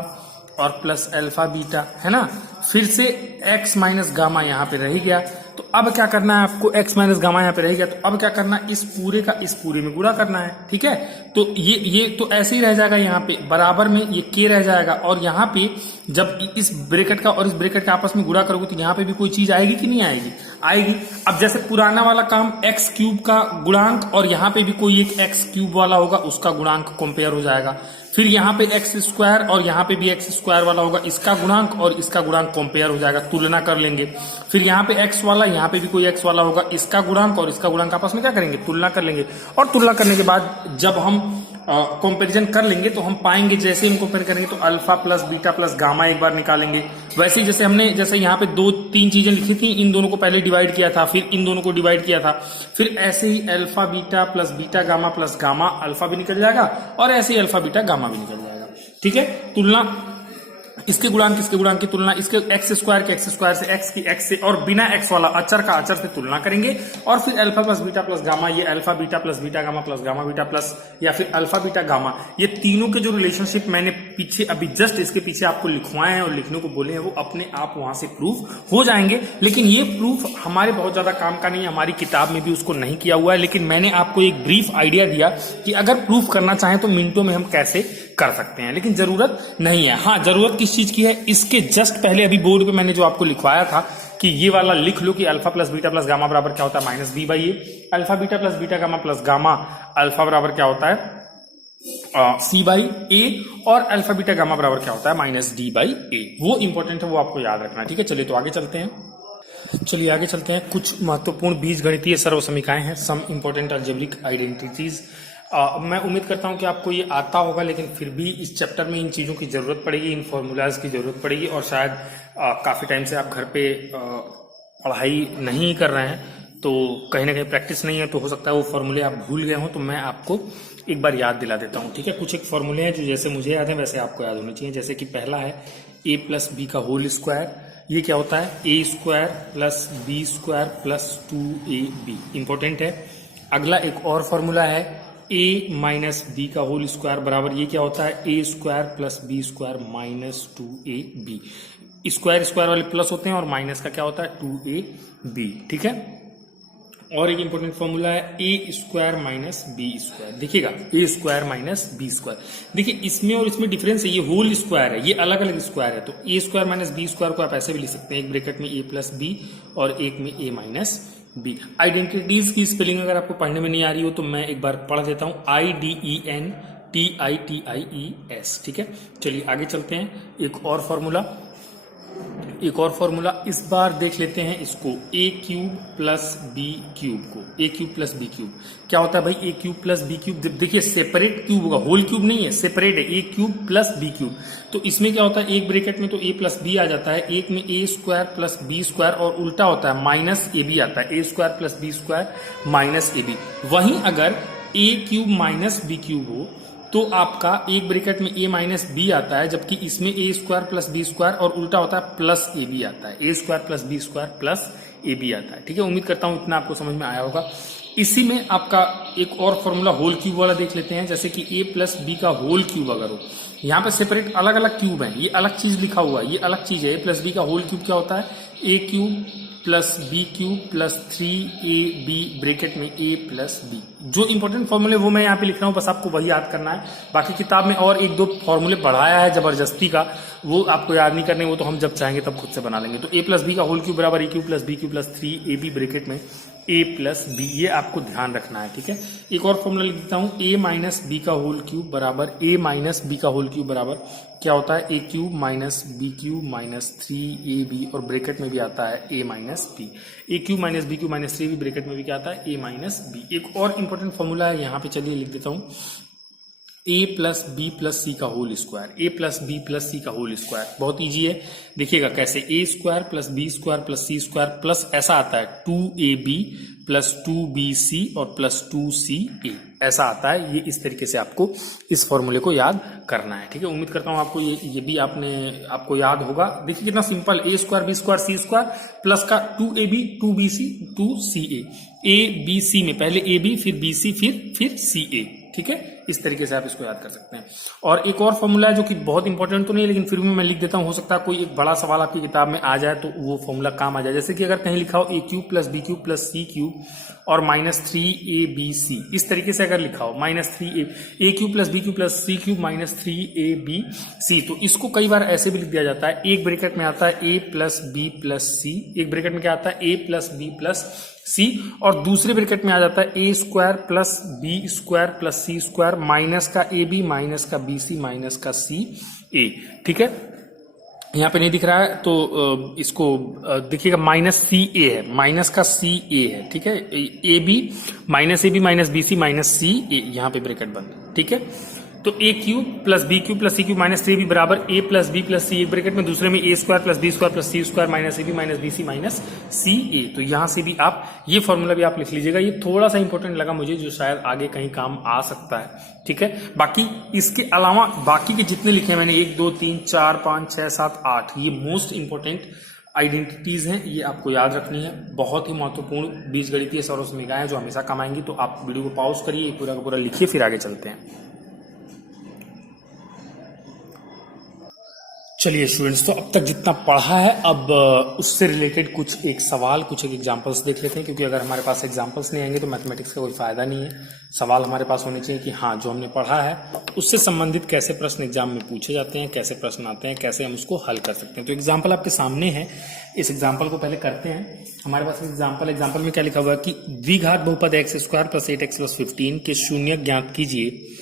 और प्लस अल्फा बीटा, है ना। फिर से x माइनस गामा यहाँ पे रह गया, तो अब क्या करना है आपको, x माइनस गामा यहाँ पे रह गया, तो अब क्या करना है, इस पूरे का इस पूरे में गुणा करना है। ठीक है, तो ये तो ऐसे ही रह जाएगा, यहाँ पे बराबर में ये k रह जाएगा, और यहाँ पे जब इस ब्रैकेट का और इस ब्रैकेट का आपस में गुणा करोगे तो यहाँ पे भी कोई चीज आएगी कि नहीं आएगी, आएगी। अब जैसे पुराना वाला काम एक्स क्यूब का गुणांक और यहाँ पे भी कोई एक एक्स क्यूब वाला होगा, उसका गुणांक कंपेयर हो जाएगा। फिर यहाँ पे एक्स स्क्वायर और यहाँ पे भी एक्स स्क्वायर वाला होगा, इसका गुणांक और इसका गुणांक कंपेयर हो जाएगा, तुलना कर लेंगे। फिर यहाँ पे एक्स वाला, यहाँ पे भी कोई एक्स वाला होगा, इसका गुणांक और इसका गुणांक आपस में क्या करेंगे, तुलना कर लेंगे। और तुलना करने के बाद जब हम कंपैरिजन कर लेंगे तो हम पाएंगे, जैसे हम कंपेयर करेंगे तो alpha plus beta plus gamma एक बार निकालेंगे। वैसे ही जैसे हमने जैसे यहाँ पे 2-3 चीजें लिखी थी, इन दोनों को पहले डिवाइड किया था, फिर इन दोनों को डिवाइड किया था, फिर ऐसे ही alpha beta plus beta gamma plus gamma alpha भी निकल जाएगा और ऐसे ही अल्फा बीटा गामा भी निकल जाएगा। ठीक है, तुलना इसके गुणांक की तुलना इसके एक्स स्क्वायर से एक्स की एक्स से और बिना एक्स वाला अचर का अचर से तुलना करेंगे। और फिर alpha plus beta plus gamma, ये alpha beta plus beta gamma plus gamma beta plus या फिर अल्फा बीटा गामा, ये तीनों के जो रिलेशनशिप मैंने पीछे अभी जस्ट इसके पीछे आपको लिखवाए हैं और लिखने को बोले हैं, वो अपने आप वहां से प्रूफ हो जाएंगे। लेकिन ये प्रूफ हमारे बहुत ज्यादा काम का नहीं है, हमारी किताब में भी उसको नहीं किया हुआ है, लेकिन मैंने आपको एक ब्रीफ आइडिया दिया कि अगर प्रूफ करना चाहें तो मिनटों में हम कैसे कर सकते हैं, लेकिन जरूरत नहीं है। हाँ, जरूरत किस चीज की है, इसके जस्ट पहले अभी बोर्ड पे मैंने जो आपको लिखवाया था कि ये वाला लिख लो कि alpha plus beta plus gamma बराबर क्या होता है, minus b by a. Alpha beta plus beta gamma plus gamma alpha बराबर क्या होता है, सी बाई ए, और अल्फा बीटा गामा बराबर क्या होता है, माइनस डी बाई ए। वो इंपॉर्टेंट है, वो आपको याद रखना है। ठीक है, चलिए तो आगे चलते हैं। कुछ महत्वपूर्ण बीजगणितीय सर्वसमीकाएं हैं, सम इंपॉर्टेंट अलजेब्रिक आइडेंटिटीज। मैं उम्मीद करता हूं कि आपको ये आता होगा, लेकिन फिर भी इस चैप्टर में इन चीज़ों की ज़रूरत पड़ेगी, इन फॉर्मूलाज की ज़रूरत पड़ेगी। और शायद काफ़ी टाइम से आप घर पे पढ़ाई नहीं कर रहे हैं, तो कहीं ना कहीं प्रैक्टिस नहीं है, तो हो सकता है वो फॉर्मूले आप भूल गए हों, तो मैं आपको एक बार याद दिला देता हूँ। ठीक है, कुछ एक फॉर्मूले हैं जो जैसे मुझे याद है वैसे आपको याद होने चाहिए। जैसे कि पहला है a प्लस बी का होल स्क्वायर, ये क्या होता है, a square plus b square plus 2ab, important है। अगला एक और फॉर्मूला है a माइनस बी का होल स्क्वायर बराबर, ये क्या होता है, a square plus b square minus 2ab। Square square वाले प्लस होते हैं और माइनस का क्या होता है, 2ab। ठीक है, और एक इंपॉर्टेंट फॉर्मूला है a square minus B square. देखिएगा, ए स्क्वायर माइनस बी स्क्वायर, देखिए इसमें और इसमें डिफरेंस है, ये होल स्क्वायर है, ये अलग अलग स्क्वायर है। तो ए स्क्वायर माइनस बी स्क्वायर को आप ऐसे भी लिख सकते हैं, एक ब्रैकेट में ए प्लस बी और एक में ए माइनस बी। आइडेंटिटीज की स्पेलिंग अगर आपको पढ़ने में नहीं आ रही हो तो मैं एक बार पढ़ देता हूं, IDENTITIES। ठीक है, चलिए आगे चलते हैं। एक और फॉर्मूला इस बार देख लेते हैं इसको, ए क्यूब प्लस बी क्यूब को, ए क्यूब प्लस बी क्यूब क्या होता है भाई, ए क्यूब प्लस बी क्यूब। देखिए सेपरेट क्यूब होगा, होल क्यूब नहीं है, सेपरेट है, a cube plus b cube. तो इसमें क्या होता है, एक ब्रैकेट में तो ए प्लस बी आ जाता है, एक में a square plus b square और उल्टा होता है माइनस ए बी आता है, a square plus b square minus a b. वहीं अगर a cube minus b cube हो तो आपका एक ब्रैकेट में a माइनस बी आता है, जबकि इसमें a square plus b square और उल्टा होता है प्लस ए बी आता है, a square plus b square plus a b आता है। ठीक है, उम्मीद करता हूं इतना आपको समझ में आया होगा। इसी में आपका एक और फॉर्मूला होल क्यूब वाला देख लेते हैं, जैसे कि a प्लस बी का होल क्यूब अगर हो, यहाँ पे सेपरेट अलग अलग क्यूब है, ये अलग चीज लिखा हुआ है, ये अलग चीज है। a प्लस बी का होल क्यूब क्या होता है, a cube plus b cube plus 3ab bracket में a प्लस बी। जो इंपॉर्टेंट फॉर्मूले वो मैं यहाँ पे लिख रहा हूँ, बस आपको वही याद करना है। बाकी किताब में और एक दो फॉर्मूले बढ़ाया है जबरदस्ती का, वो आपको याद नहीं करने, वो तो हम जब चाहेंगे तब खुद से बना लेंगे। तो a प्लस बी का होल क्यूब बराबर a cube plus b cube plus 3ab bracket में a प्लस बी, ये आपको ध्यान रखना है। ठीक है, एक और फॉर्मूला लिख देता हूँ, a माइनस बी का होल क्यूब बराबर a माइनस बी का होल क्यूब बराबर क्या होता है, a cube minus b cube minus 3ab और ब्रैकेट में भी आता है a minus b. A cube minus b cube minus 3ab bracket में भी क्या आता है, a माइनस बी। एक और इंपॉर्टेंट फॉर्मूला है यहाँ पे, चलिए लिख देता हूँ, a plus b plus c का whole square, a plus b plus c का होल स्क्वायर बहुत इजी है। देखिएगा कैसे, a square plus b square plus c square plus ऐसा आता है 2ab प्लस 2bc और प्लस 2ca, ऐसा आता है। ये इस तरीके से आपको इस फॉर्मूले को याद करना है। ठीक है, उम्मीद करता हूँ आपको ये भी आपको याद होगा। देखिए कितना सिंपल, ए स्क्वायर बी स्क्वायर सी स्क्वायर प्लस का 2ab 2bc 2ca, A B C में पहले ए बी फिर बी सी फिर सी ए। ठीक है, इस तरीके से आप इसको याद कर सकते हैं। और एक और फॉर्मूला है जो कि बहुत इंपॉर्टेंट तो नहीं, लेकिन फिर भी मैं लिख देता हूं, हो सकता है कोई एक बड़ा सवाल आपकी किताब में आ जाए तो वो फॉर्मूला काम आ जाए। जैसे कि अगर कहीं लिखा हो a cube plus b cube plus c cube और माइनस 3abc, इस तरीके से अगर लिखा हो minus 3a cube plus b cube plus c cube minus 3abc, तो इसको कई बार ऐसे भी लिख दिया जाता है, एक ब्रैकेट में आता है a plus b plus c, एक ब्रैकेट में क्या आता है, a plus b plus c, और दूसरे ब्रैकेट में आ जाता है a square plus b square plus c square square minus का ए बी माइनस का बी सी माइनस का सी ए। ठीक है, यहाँ पे नहीं दिख रहा है तो इसको देखिएगा माइनस सी ए है, माइनस का सी ए है। ठीक है, a b minus b c minus c a, यहाँ पे ब्रैकेट बंद। ठीक है, तो a cube plus b cube plus c cube minus 3b बराबर a plus b plus c, एक ब्रैकेट में, दूसरे में a square plus b square plus c square minus a b minus b c minus c a. तो यहां से भी आप ये फॉर्मूला भी आप लिख लीजिएगा। ये थोड़ा सा इंपॉर्टेंट लगा मुझे, जो शायद आगे कहीं काम आ सकता है। ठीक है, बाकी इसके अलावा बाकी के जितने लिखे मैंने 1 2 3 4 5 6 7 8, ये मोस्ट इंपॉर्टेंट आइडेंटिटीज हैं, ये आपको याद रखनी है। बहुत ही महत्वपूर्ण बीजगणितीय सर्वसमीकरण है जो हमेशा काम आएंगी। तो आप वीडियो को पॉज करिए, पूरा का पूरा लिखिए, फिर आगे चलते हैं। चलिए स्टूडेंट्स, तो अब तक जितना पढ़ा है, अब उससे रिलेटेड कुछ एक सवाल, कुछ एक एग्जांपल्स देख लेते हैं, क्योंकि अगर हमारे पास एग्जांपल्स नहीं आएंगे तो मैथमेटिक्स का कोई फायदा नहीं है। सवाल हमारे पास होने चाहिए कि हाँ, जो हमने पढ़ा है उससे संबंधित कैसे प्रश्न एग्जाम में पूछे जाते हैं, कैसे प्रश्न आते हैं, कैसे हम उसको हल कर सकते हैं। तो एग्जाम्पल आपके सामने है, इस एग्जाम्पल को पहले करते हैं। हमारे पास एग्जाम्पल में क्या लिखा हुआ है कि द्विघात बहुपद x square plus 8x plus 15 के शून्य ज्ञात कीजिए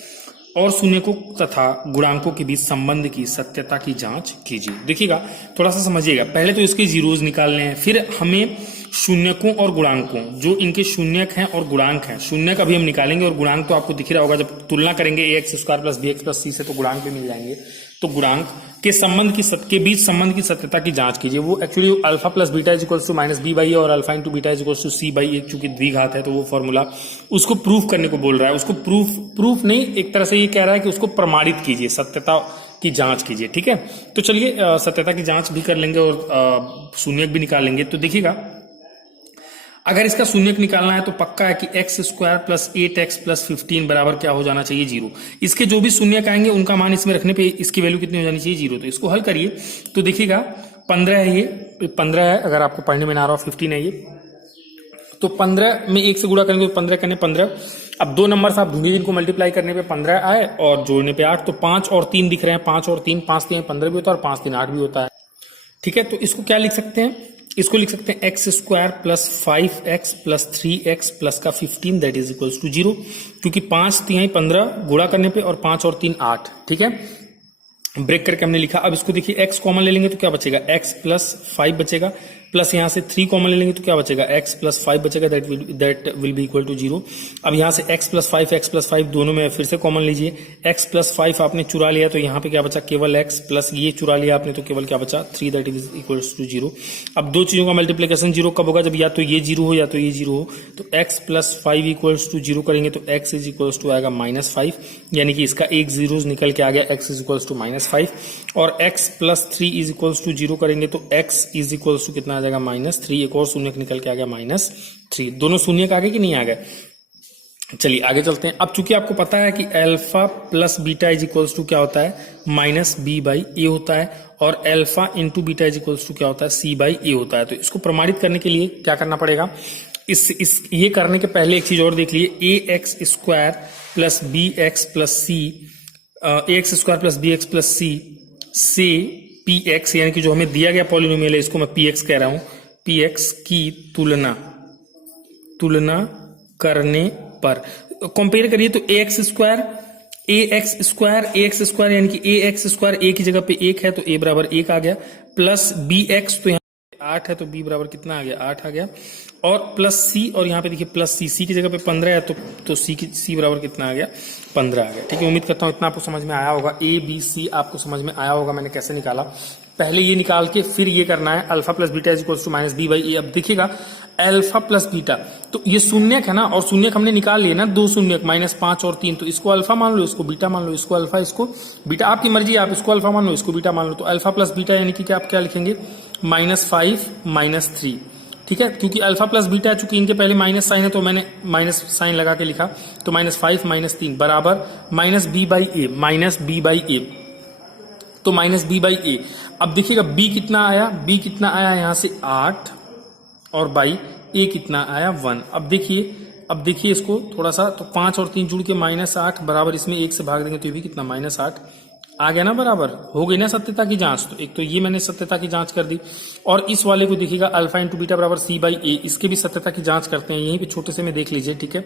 और शून्यकों तथा गुणांकों के बीच संबंध की सत्यता की जांच कीजिए। देखिएगा, थोड़ा सा समझिएगा, पहले तो इसके जीरोज निकालने हैं, फिर हमें शून्यकों और गुणांकों, जो इनके शून्यक हैं और गुणांक हैं, शून्यक अभी हम निकालेंगे और गुणांक तो आपको दिख रहा होगा, जब तुलना करेंगे a x square plus b x plus c से तो गुणांक भी मिल जाएंगे। तो गुणांक के संबंध के बीच संबंध की सत्यता की जांच कीजिए। वो actually alpha plus beta is equals to minus b by a और alpha into beta is equals to c by a, चूंकि द्विघात है तो वो फॉर्मूला उसको प्रूफ करने को बोल रहा है। उसको प्रूफ नहीं, एक तरह से ये कह रहा है कि उसको प्रमाणित कीजिए, सत्यता की जांच कीजिए। ठीक है, तो चलिए सत्यता की जांच भी कर लेंगे और शून्यक भी निकालेंगे। तो देखिएगा, अगर इसका शून्यक निकालना है तो पक्का है कि x square plus 8x plus 15 बराबर क्या हो जाना चाहिए, 0। इसके जो भी शून्यक आएंगे उनका मान इसमें रखने पे इसकी वैल्यू कितनी हो जानी चाहिए, 0। तो इसको हल करिए तो देखिएगा 15 है, ये 15 है, अगर आपको पढ़ने में ना आ रहा हो 15 है ये, तो 15 में 1 से गुणा करेंगे तो 15 करने 15। अब दो नंबर से आप ढूंढिए जिनको मल्टीप्लाई करने पे 15 आए और जोड़ने पे 8, तो 5 और 3 दिख रहे हैं, 5 और 3, 5 3 15 भी होता है और 5 3 8 भी होता है। ठीक है, तो इसको क्या लिख सकते हैं, इसको लिख सकते हैं x square plus 5x plus 3x plus का 15 दैट इज इक्वल्स टू 0, क्योंकि 5 3 15 गुणा करने पे और 5 और 3 8। ठीक है, ब्रेक करके हमने लिखा। अब इसको देखिए, x कॉमन ले लेंगे तो क्या बचेगा, x प्लस 5 बचेगा, प्लस यहाँ से 3 कॉमन ले लेंगे तो क्या बचेगा, x प्लस 5 बचेगा, that will be equal to 0। अब यहाँ से x प्लस 5 दोनों में फिर से कॉमन लीजिए, x प्लस 5 आपने चुरा लिया तो यहाँ पे क्या बचा, केवल x, प्लस ये चुरा लिया आपने तो केवल क्या बचा, 3, दैट इज इक्वल टू 0। अब दो चीजों का मल्टीप्लीकेशन 0 कब होगा, जब या तो ये 0 हो या तो ये 0 हो। तो x प्लस 5 इक्वल्स टू 0 करेंगे तो x इज इक्वल्स टू आएगा -5, यानी कि इसका एक जीरो निकल के आ गया, x इज इक्वल्स टू -5। और x plus 3 is equals to 0 करेंगे तो x इज इक्वल्स टू कितना आ जाएगा, -3। एक और शून्यक निकल के आ गया -3। दोनों शून्यक आ गए कि नहीं आ गए। चलिए आगे चलते हैं। अब चूंकि आपको पता है कि alpha plus beta is equals to क्या होता है, -b/a होता है, और alpha into beta is equals to क्या होता है, c/a होता है। तो इसको प्रमाणित करने के लिए क्या करना पड़ेगा, ये करने के पहले एक चीज और देख लिए, ax square plus bx plus c, ax square plus bx plus c से px, यानी कि जो हमें दिया गया पॉलिनोमियल है, इसको मैं px कह रहा हूं, px की तुलना करने पर कंपेयर करिए तो ax स्क्वायर यानी कि ax स्क्वायर a की जगह पे 1 है तो a बराबर 1 आ गया, प्लस bx तो यहाँ 8 है तो b बराबर कितना आ गया, 8 आ गया, और प्लस c, और यहाँ पे देखिए प्लस c की जगह पे 15 है तो c बराबर कितना आ गया, 15 आ गया। ठीक है, उम्मीद करता हूँ इतना आपको समझ में आया होगा, a b c आपको समझ में आया होगा मैंने कैसे निकाला। पहले ये निकाल के फिर ये करना है, alpha plus beta is equals to -b/a। अब देखिएगा अल्फा प्लस बीटा, तो ये शून्यक है ना, और शून्यक हमने निकाल लिए ना, दो शून्यक -5 और 3, तो इसको अल्फा मान लो, इसको बीटा मान लो, इसको अल्फा इसको बीटा, आपकी मर्जी, आप इसको अल्फा मान लो, इसको बीटा मान लो। तो अल्फा प्लस बीटा यानी कि आप क्या लिखेंगे, -5 -3। ठीक है, क्योंकि अल्फा प्लस बीटा, चूंकि इनके पहले माइनस साइन है तो मैंने माइनस साइन लगा के लिखा, तो -5 -3 बराबर -b/a, तो -b/a। अब देखिएगा b कितना आया यहाँ से 8, और बाई a कितना आया 1। अब देखिए इसको थोड़ा सा, तो 5 और 3 जुड़ के -8 बराबर, इसमें 1 से भाग देंगे तो ये भी कितना, -8 आ गया ना बराबर, हो गई ना सत्यता की जांच। तो एक तो ये मैंने सत्यता की जांच कर दी, और इस वाले को देखिएगा अल्फा इंटू बीटा बराबर सी बाई ए, इसके भी सत्यता की जांच करते हैं। यहीं पे छोटे से में देख लीजिए, ठीक है।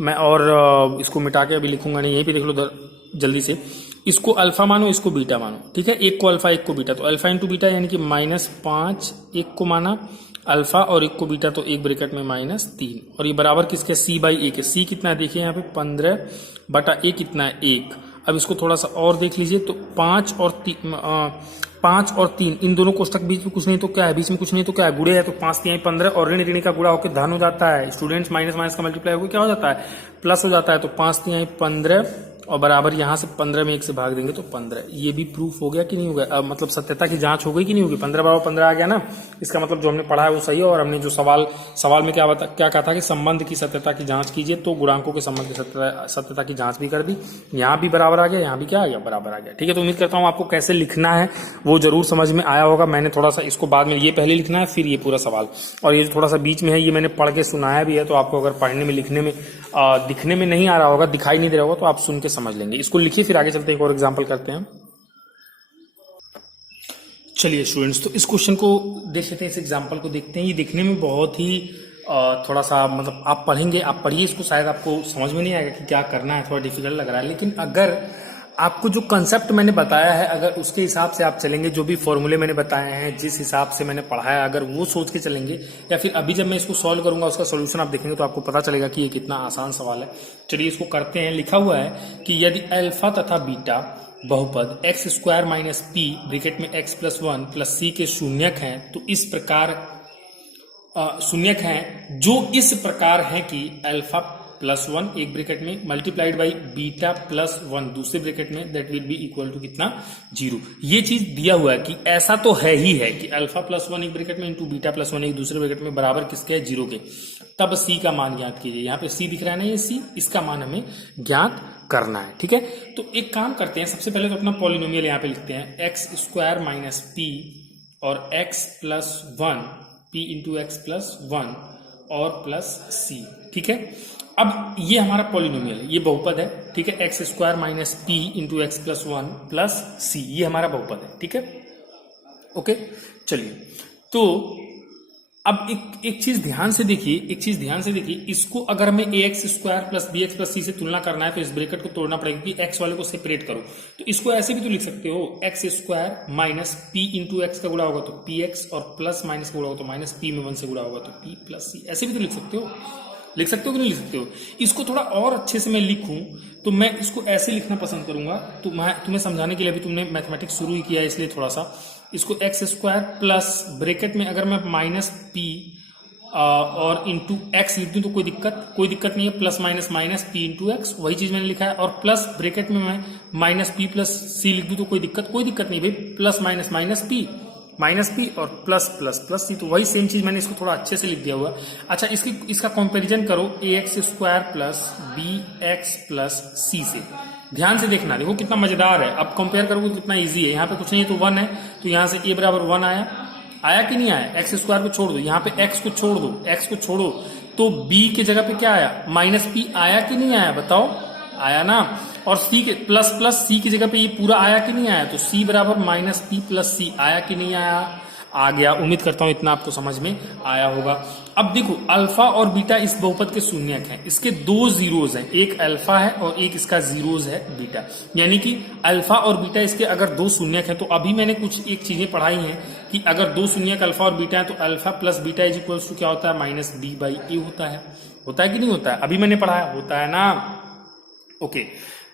मैं और इसको मिटा के अभी लिखूंगा नहीं, यहीं पे देख लो जल्दी से। इसको अल्फा मानो, इसको बीटा मानो, ठीक है। एक को अल्फा एक को बीटा, तो अल्फा इंटू बीटा यानी कि -5, एक को माना अल्फा और एक को बीटा, तो एक ब्रैकेट में -3, और ये बराबर किसके, सी बाई ए के। सी कितना है देखिए यहाँ पे 15 बटा ए कितना है 1। अब इसको थोड़ा सा और देख लीजिए, तो 5 और 3 इन दोनों कोष्टक बीच में कुछ नहीं तो क्या है, बीच में कुछ नहीं तो क्या है, गुड़े है, तो 5 3 15, और ऋण ऋण का गुड़ा होकर धन हो जाता है। स्टूडेंट्स माइनस माइनस का मल्टीप्लाई होकर क्या हो जाता है, प्लस हो जाता है। तो 5 3 15 और बराबर यहाँ से 15 में 1 से भाग देंगे तो 15। ये भी प्रूफ हो गया कि नहीं हो गया, मतलब सत्यता की जांच हो गई कि नहीं होगी। 15 बराबर 15 आ गया ना, इसका मतलब जो हमने पढ़ा है वो सही है। और हमने जो सवाल में क्या कहा था कि संबंध की सत्यता की जांच कीजिए, तो गुणांकों के संबंध की सत्यता की जांच भी कर दी। यहाँ भी बराबर आ गया, यहाँ भी क्या आ गया, बराबर आ गया, ठीक है। तो उम्मीद करता हूँ आपको कैसे लिखना है वो जरूर समझ में आया होगा। मैंने थोड़ा सा इसको बाद में, ये पहले लिखना है फिर ये पूरा सवाल, और ये जो थोड़ा सा बीच में है ये मैंने पढ़ के सुनाया भी है। तो आपको अगर पढ़ने में लिखने में दिखने में नहीं आ रहा होगा, दिखाई नहीं दे रहा होगा, तो आप सुन के समझ लेंगे। इसको लिखिए, फिर आगे चलते हैं, एक और एग्जांपल करते हैं। चलिए स्टूडेंट्स, तो इस क्वेश्चन को देख लेते हैं, इस एग्जांपल को देखते हैं। ये दिखने में बहुत ही थोड़ा सा, मतलब आप पढ़ेंगे, आप पढ़िए इसको, शायद आपको समझ में नहीं आएगा कि क्या करना है, थोड़ा डिफिकल्ट लग रहा है। लेकिन अगर आपको जो कंसेप्ट मैंने बताया है, अगर उसके हिसाब से आप चलेंगे, जो भी फॉर्मूले मैंने बताए हैं, जिस हिसाब से मैंने पढ़ाया, अगर वो सोच के चलेंगे, या फिर अभी जब मैं इसको सॉल्व करूंगा उसका सॉल्यूशन आप देखेंगे, तो आपको पता चलेगा कि ये कितना आसान सवाल है। चलिए इसको करते हैं। लिखा हुआ है कि यदि अल्फा तथा बीटा बहुपद x square minus P bracket में x प्लस 1 प्लस सी के शून्यक हैं, तो इस प्रकार शून्यक हैं, जो इस प्रकार हैं कि अल्फा प्लस 1 एक ब्रैकेट में मल्टीप्लाइड बाई बीटा प्लस 1 दूसरे ब्रैकेट में, that will be equal to कितना, 0। ये चीज दिया हुआ है कि ऐसा तो है ही है कि अल्फा प्लस 1 एक ब्रैकेट में इंटू बीटा प्लस 1 एक दूसरे ब्रैकेट में बराबर किसके है, 0 के। तब सी का मान ज्ञात कीजिए। यहाँ पे सी दिख रहा है ना, ये सी, इसका मान हमें ज्ञात करना है, ठीक है। तो एक काम करते हैं, सबसे पहले तो अपना पॉलिनोमियल यहाँ पे लिखते हैं, एक्स स्क्वायर माइनस पी और x plus 1 P into x plus 1 और प्लस सी, ठीक है। अब ये हमारा पॉलिनोमियल है, ये बहुपद है, ठीक है। X square minus p into x plus 1 plus c, ये हमारा बहुपद है, ठीक है, ओके। चलिए, तो अब एक चीज ध्यान से देखिए, इसको अगर हमें a x square plus b x plus c से तुलना करना है, तो इस ब्रैकेट को तोड़ना पड़ेगा कि एक्स वाले को सेपरेट करो। तो इसको ऐसे भी तो लिख सकते हो, x square minus p into x का गुणा होगा तो पी एक्स, और प्लस माइनस का गुणा होगा तो माइनस पी में 1 से गुणा होगा तो पी प्लस सी। ऐसे भी तो लिख सकते हो कि नहीं लिख सकते हो। इसको थोड़ा और अच्छे से मैं लिखूं, तो मैं इसको ऐसे लिखना पसंद करूंगा। तो मैं तुम्हें समझाने के लिए, अभी तुमने मैथमेटिक्स शुरू ही किया है, इसलिए थोड़ा सा इसको एक्स स्क्वायर प्लस ब्रैकेट में अगर मैं माइनस पी और इंटू एक्स लिख दूं तो कोई दिक्कत नहीं है। Plus minus minus p into x, वही चीज मैंने लिखा है। और प्लस ब्रैकेट में मैं माइनस पी प्लस सी लिख दूं तो कोई दिक्कत नहीं भाई। प्लस माइनस माइनस पी और प्लस प्लस प्लस सी, तो वही सेम चीज मैंने इसको थोड़ा अच्छे से लिख दिया हुआ। अच्छा, इसका कंपैरिजन करो a x square plus b x plus c से। ध्यान से देखना, देखो कितना मजेदार है। अब कंपेयर करोगे तो कितना इजी है। यहाँ पे कुछ नहीं है तो 1 है, तो यहाँ से ए बराबर 1 आया कि नहीं आया। एक्स स्क्वायर को छोड़ दो, यहाँ पे एक्स को छोड़ो, तो बी की जगह पे क्या आया, माइनस पी आया कि नहीं आया, बताओ, आया ना। और सी के प्लस प्लस सी की जगह पे ये पूरा आया कि नहीं आया, तो सी बराबर माइनस पी प्लस सी आया कि नहीं आया, आ गया। उम्मीद करता हूं इतना आपको समझ में आया होगा। अब देखो, अल्फा और बीटा इस बहुपद के शून्यक हैं। इसके 2 जीरोज हैं, एक अल्फा है और एक इसका जीरोज है बीटा। यानी कि अल्फा और बीटा इसके अगर 2 शून्यक हैं, तो अभी मैंने कुछ एक चीजें पढ़ाई हैं कि अगर 2 शून्यक अल्फा और बीटा है तो alpha plus beta is equals to क्या होता है, माइनस बी बाई ए होता है कि नहीं होता है। अभी मैंने पढ़ाया, होता है ना, ओके।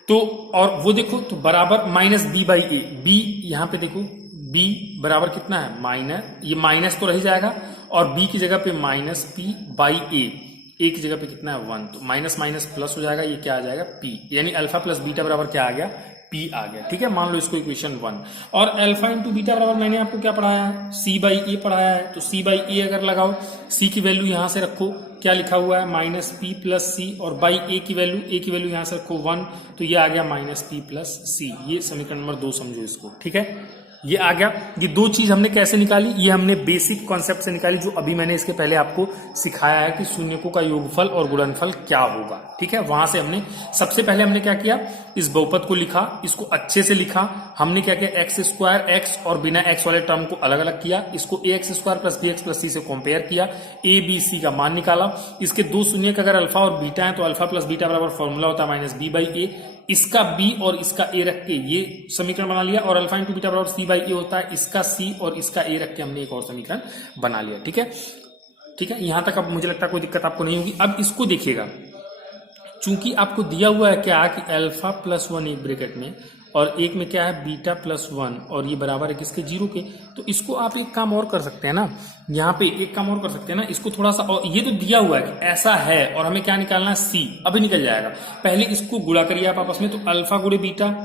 तो और वो देखो, तो बराबर minus b by a, b यहाँ पे देखो, b बराबर कितना है, माइनस, ये माइनस तो रह जाएगा, और b की जगह पे माइनस पी बाई ए की जगह पे कितना है 1, तो माइनस माइनस प्लस हो जाएगा, ये क्या आ जाएगा p, यानी अल्फा प्लस बीटा बराबर क्या आ गया, p आ गया, ठीक है। मान लो इसको इक्वेशन 1। और अल्फा इंटू बीटा बराबर मैंने आपको क्या पढ़ाया है, c बाई ए पढ़ाया है। तो c बाई ए अगर लगाओ, c की वैल्यू यहां से रखो, क्या लिखा हुआ है, माइनस पी प्लस सी, और बाई ए की वैल्यू यहां से रखो 1, तो ये आ गया माइनस पी प्लस सी। ये समीकरण नंबर 2 समझो इसको, ठीक है। ये आ गया। ये दो चीज हमने कैसे निकाली, ये हमने बेसिक कॉन्सेप्ट से निकाली, जो अभी मैंने इसके पहले आपको सिखाया है कि शून्यकों का योगफल और गुणनफल क्या होगा। ठीक है, वहां से हमने सबसे पहले हमने क्या किया, इस बहुपद को लिखा, इसको अच्छे से लिखा। हमने क्या किया, एक्स स्क्वायर एक्स और बिना एक्स वाले टर्म को अलग अलग किया, इसको a x square plus b x plus c से कंपेयर किया, ए बी सी का मान निकाला। इसके दो शून्य का अगर अल्फा और बीटा है तो अल्फा प्लस बीटा बराबर फॉर्मूला होता है माइनस बी बाई ए। इसका बी और इसका ए रख के ये समीकरण बना लिया, और अल्फा इंटू बीटा बराबर सी बाई ए होता है। इसका सी और इसका ए रख के हमने एक और समीकरण बना लिया। ठीक है, ठीक है, यहां तक अब मुझे लगता है कोई दिक्कत आपको नहीं होगी। अब इसको देखिएगा, चूंकि आपको दिया हुआ है क्या कि अल्फा प्लस वन एक ब्रैकेट में और एक में क्या है बीटा प्लस वन, और ये बराबर है किसके, जीरो के। तो इसको आप एक काम और कर सकते हैं ना, यहाँ पे एक काम और कर सकते हैं ना, इसको थोड़ा सा, और ये तो दिया हुआ है कि ऐसा है और हमें क्या निकालना है, सी। अभी निकल जाएगा, पहले इसको गुणा करिए आप आपस में, तो अल्फा गुणे बीटा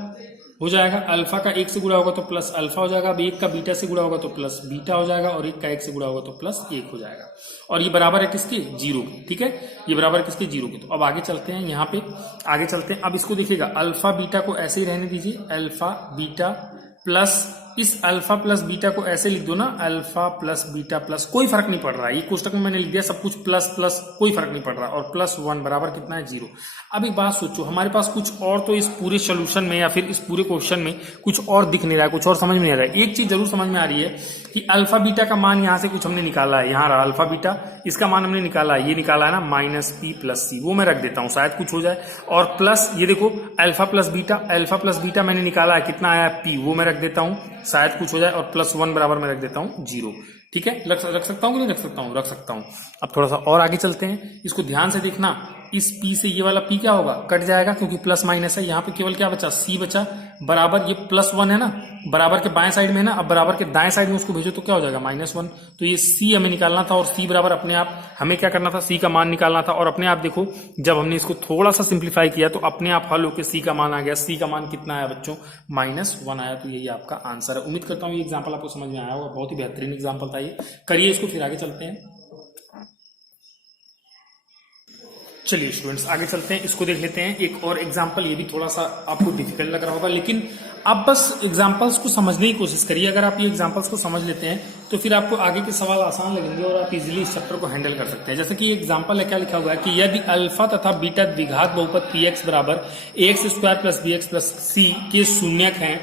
हो जाएगा, अल्फा का एक से गुणा होगा तो प्लस अल्फा हो जाएगा, अब एक का बीटा से गुणा होगा तो प्लस बीटा हो जाएगा, और एक का एक से गुणा होगा तो प्लस एक हो जाएगा, और ये बराबर है किसके, जीरो के। ठीक है, ये बराबर है किसके, जीरो के। तो अब आगे चलते हैं, यहाँ पे आगे चलते हैं। अब इसको देखिएगा, अल्फा बीटा को ऐसे ही रहने दीजिए, अल्फा बीटा प्लस, इस अल्फा प्लस बीटा को ऐसे लिख दो ना, अल्फा प्लस बीटा प्लस, कोई फर्क नहीं पड़ रहा है, ये कोष्टक में मैंने लिख दिया सब कुछ प्लस प्लस, कोई फर्क नहीं पड़ रहा, और प्लस वन बराबर कितना है, जीरो। अब एक बात सोचो, हमारे पास कुछ और तो इस पूरे सोल्यूशन में या फिर इस पूरे क्वेश्चन में कुछ और दिख नहीं रहा है, कुछ और समझ में नहीं आ रहा है। एक चीज जरूर समझ में आ रही है कि अल्फा बीटा का मान यहां से कुछ हमने निकाला है, यहाँ रहा अल्फा बीटा, इसका मान हमने निकाला है, ये निकाला है ना माइनस पी प्लस सी, वो मैं रख देता हूं शायद कुछ हो जाए, और प्लस ये देखो अल्फा प्लस बीटा मैंने निकाला है, कितना आया पी, वो मैं रख देता हूं शायद कुछ हो जाए, और प्लस वन बराबर मैं रख देता हूं जीरो। ठीक है, रख सकता हूं कि नहीं रख सकता हूं, रख सकता हूं। अब थोड़ा सा और आगे चलते हैं, इसको ध्यान से देखना, इस पी से ये वाला पी क्या होगा, कट जाएगा, क्योंकि प्लस माइनस है। यहाँ पे केवल क्या बचा, सी बचा, बराबर ये प्लस वन है ना, बराबर के बाएं साइड में है ना, अब बराबर के दाएं साइड में उसको भेजो तो क्या हो जाएगा, माइनस वन। तो ये सी हमें निकालना था, और सी बराबर अपने आप हमें क्या करना था, सी का मान निकालना था, और अपने आप देखो जब हमने इसको थोड़ा सा सिंप्लीफाई किया तो अपने आप हल होकर सी का मान आ गया। सी का मान कितना आया बच्चों, माइनस वन आया। तो यही आपका आंसर है। उम्मीद करता हूँ ये एग्जाम्पल आपको समझ में आया होगा, बहुत ही बेहतरीन एग्जाम्पल था ये। करिए इसको, फिर आगे चलते हैं। चलिए स्टूडेंट्स आगे चलते हैं, इसको देख लेते हैं एक और एग्जाम्पल। ये भी थोड़ा सा आपको डिफिकल्ट लग रहा होगा, लेकिन आप बस एग्जाम्पल्स को समझने की कोशिश करिए। अगर आप ये एग्जाम्पल्स को समझ लेते हैं तो फिर आपको आगे के सवाल आसान लगेंगे और आप इजीली इस चैप्टर को हैंडल कर सकते हैं। जैसे कि ये एग्जाम्पल है, क्या लिखा हुआ है कि यदि अल्फा तथा बीटा द्विघात बहुपद पी एक्स बराबर a x square plus b x plus c के शून्यक हैं,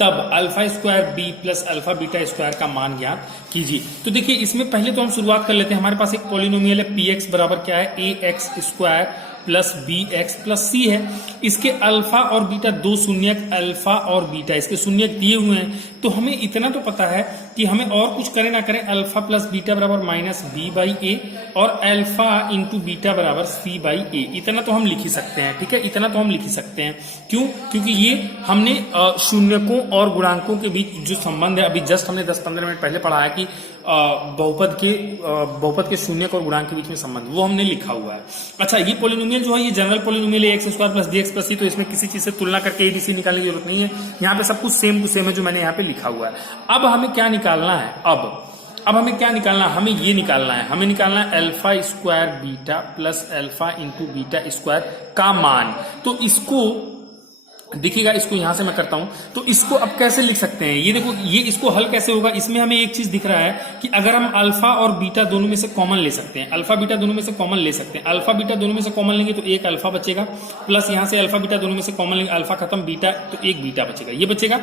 तब alpha square b plus alpha beta square का मान ज्ञात कीजिए। तो देखिए इसमें पहले तो हम शुरुआत कर लेते हैं। हमारे पास एक पॉलिनोमियल है, पी एक्स बराबर क्या है, a x square plus b x plus c है। इसके अल्फा और बीटा दो शून्यक अल्फा और बीटा, इसके शून्यक दिए हुए हैं। तो हमें इतना तो पता है कि हमें और कुछ करें ना करें, अल्फा प्लस बीटा बराबर माइनस बी बाई ए, और अल्फा इंटू बीटा बराबर सी बाई ए। इतना तो हम लिख ही सकते हैं। ठीक है, इतना तो हम लिख ही सकते हैं। क्यों? क्योंकि ये हमने शून्यकों और गुणांकों के बीच जो संबंध है, अभी जस्ट हमने 10-15 मिनट पहले पढ़ा है कि बहुपद के शून्यक और गुणांक के बीच में संबंध, वो हमने लिखा हुआ है। अच्छा, ये पॉलिनोमियल जो है ये जनरल पॉलिनोमियल है, x square plus d x plus c, तो इसमें किसी चीज से तुलना करके एबीसी निकालने की जरूरत नहीं है। यहाँ पे सब कुछ सेम टू सेम है जो मैंने यहाँ पे लिखा हुआ है। अब हमें क्या निकालना है, अब हमें क्या निकालना है, हमें ये निकालना है, हमें निकालना है alpha square beta plus alpha into beta square का मान। तो इसको देखिएगा, इसको यहां से मैं करता हूं, तो इसको अब कैसे लिख सकते हैं, ये देखो, ये इसको हल कैसे होगा। इसमें हमें एक चीज दिख रहा है कि अगर हम अल्फा और बीटा दोनों में से कॉमन ले सकते हैं, अल्फा बीटा दोनों में से कॉमन ले सकते हैं। अल्फा बीटा दोनों में से कॉमन लेंगे तो एक अल्फा बचेगा, प्लस यहां से अल्फा बीटा दोनों में से कॉमन लेंगे, अल्फा खत्म बीटा, तो एक बीटा बचेगा, ये बचेगा,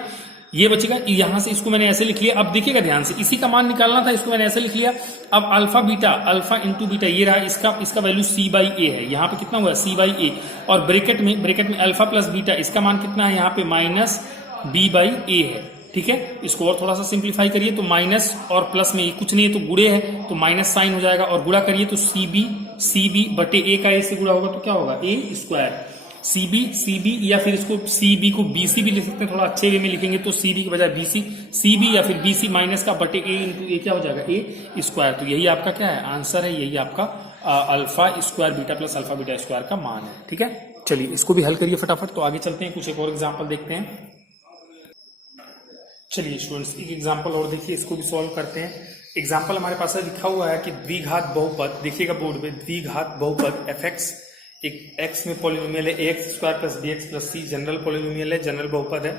ये बचेगा। यहां से इसको मैंने ऐसे लिख लिया। अब देखिएगा ध्यान से, इसी का मान निकालना था, इसको मैंने ऐसे लिख लिया। अब alpha beta, alpha into beta, ये रहा, इसका वैल्यू सी बाई ए है। यहाँ पे कितना हुआ, सी बाई ए, और ब्रैकेट में अल्फा प्लस बीटा, इसका मान कितना है, यहाँ पे माइनस बी बाई ए है। ठीक है, इसको और थोड़ा सा सिंप्लीफाई करिए तो माइनस और प्लस में कुछ नहीं है तो गुणे है, तो माइनस साइन हो जाएगा, और गुणा करिए तो सी बी बटे ए का ए से गुणा होगा तो क्या होगा, ए स्क्वायर। सी बी या फिर इसको सी बी को बी सी भी लिख सकते हैं, थोड़ा अच्छे वे में लिखेंगे तो सी बी की बजाय सी बी या फिर बी सी माइनस का बटे ए इंटू ए क्या हो जाएगा, ए स्क्वायर। तो यही आपका क्या है, आंसर है, यही आपका alpha square beta plus alpha beta square का मान है। ठीक है, चलिए इसको भी हल करिए फटाफट। तो आगे चलते हैं, कुछ एक और एग्जाम्पल देखते हैं। चलिए स्टूडेंट्स एक एग्जाम्पल और देखिए, इसको भी सॉल्व करते हैं। एग्जाम्पल हमारे पास लिखा हुआ है कि द्विघात बहुपद, देखिएगा बोर्ड पे, द्विघात बहुपद एफ एक्स, एक एक्स में पॉलिनोमियल है, a x square plus b x plus c, general polynomial है, जनरल बहुपद है।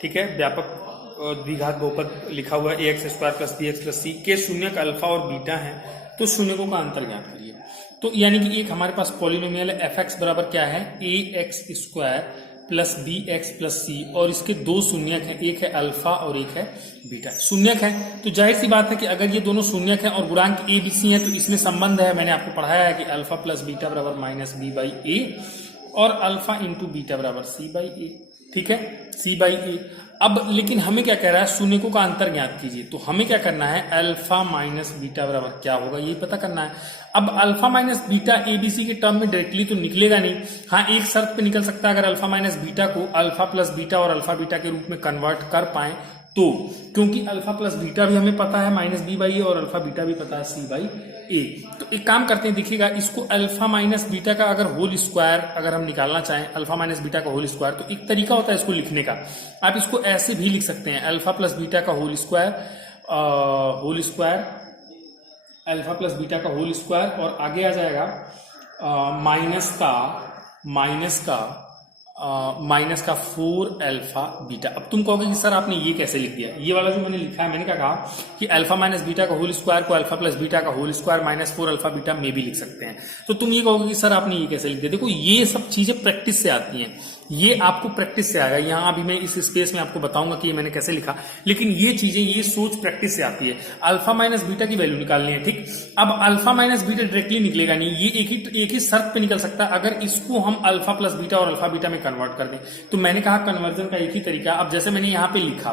ठीक है, व्यापक द्विघात बहुपद लिखा हुआ है ax square plus bx plus c के शून्यक अल्फा और बीटा है, तो शून्यकों का अंतर ज्ञात करिए। तो यानी कि एक हमारे पास पॉलिनोमियल है fx बराबर क्या है ax square plus bx plus c, और इसके दो शून्यक हैं, एक है अल्फा और एक है बीटा। शून्यक है तो जाहिर सी बात है कि अगर ये दोनों शून्यक हैं और गुणांक a b c हैं तो इसमें संबंध है, मैंने आपको पढ़ाया है कि अल्फा प्लस बीटा बराबर माइनस b बाई ए और अल्फा इंटू बीटा बराबर c बाई ए, ठीक है, c बाई ए। अब लेकिन हमें क्या कह रहा है, शून्यकों का अंतर ज्ञात कीजिए, तो हमें क्या करना है, अल्फा माइनस बीटा बराबर क्या होगा ये पता करना है। अब अल्फा माइनस बीटा एबीसी के टर्म में डायरेक्टली तो निकलेगा नहीं, हाँ एक शर्त पे निकल सकता है, अगर अल्फा माइनस बीटा को अल्फा प्लस बीटा और अल्फा बीटा के रूप में कन्वर्ट कर पाए तो, क्योंकि अल्फा प्लस बीटा भी हमें पता है माइनस बी बाई ए और अल्फा बीटा भी पता है सी बाई ए। तो एक काम करते हैं, देखिएगा इसको अल्फा माइनस बीटा का अगर होल स्क्वायर अगर हम निकालना चाहें, अल्फा माइनस बीटा का होल स्क्वायर, तो एक तरीका होता है इसको लिखने का, आप इसको ऐसे भी लिख सकते हैं, अल्फा प्लस बीटा का whole square alpha plus beta का होल स्क्वायर, और आगे आ जाएगा माइनस का 4 अल्फा बीटा। अब तुम कहोगे कि सर आपने ये कैसे लिख दिया, ये वाला जो मैंने लिखा है, मैंने क्या कहा कि अल्फा माइनस बीटा का होल स्क्वायर को अल्फा प्लस बीटा का whole square minus 4 alpha beta में भी लिख सकते हैं। तो तुम ये कहोगे कि सर आपने ये कैसे लिख दिया, देखो ये सब चीजें प्रैक्टिस से आती हैं, ये आपको प्रैक्टिस से आएगा। यहाँ अभी मैं इस स्पेस में आपको बताऊंगा कि ये मैंने कैसे लिखा, लेकिन ये चीजें, ये सोच प्रैक्टिस से आती है। अल्फा माइनस बीटा की वैल्यू निकालनी है, ठीक। अब अल्फा माइनस बीटा डायरेक्टली निकलेगा नहीं, ये एक ही शर्त पे निकल सकता है, अगर इसको हम अल्फा प्लस बीटा और अल्फा बीटा में कन्वर्ट कर दें। तो मैंने कहा कन्वर्जन का एक ही तरीका, अब जैसे मैंने यहाँ पे लिखा,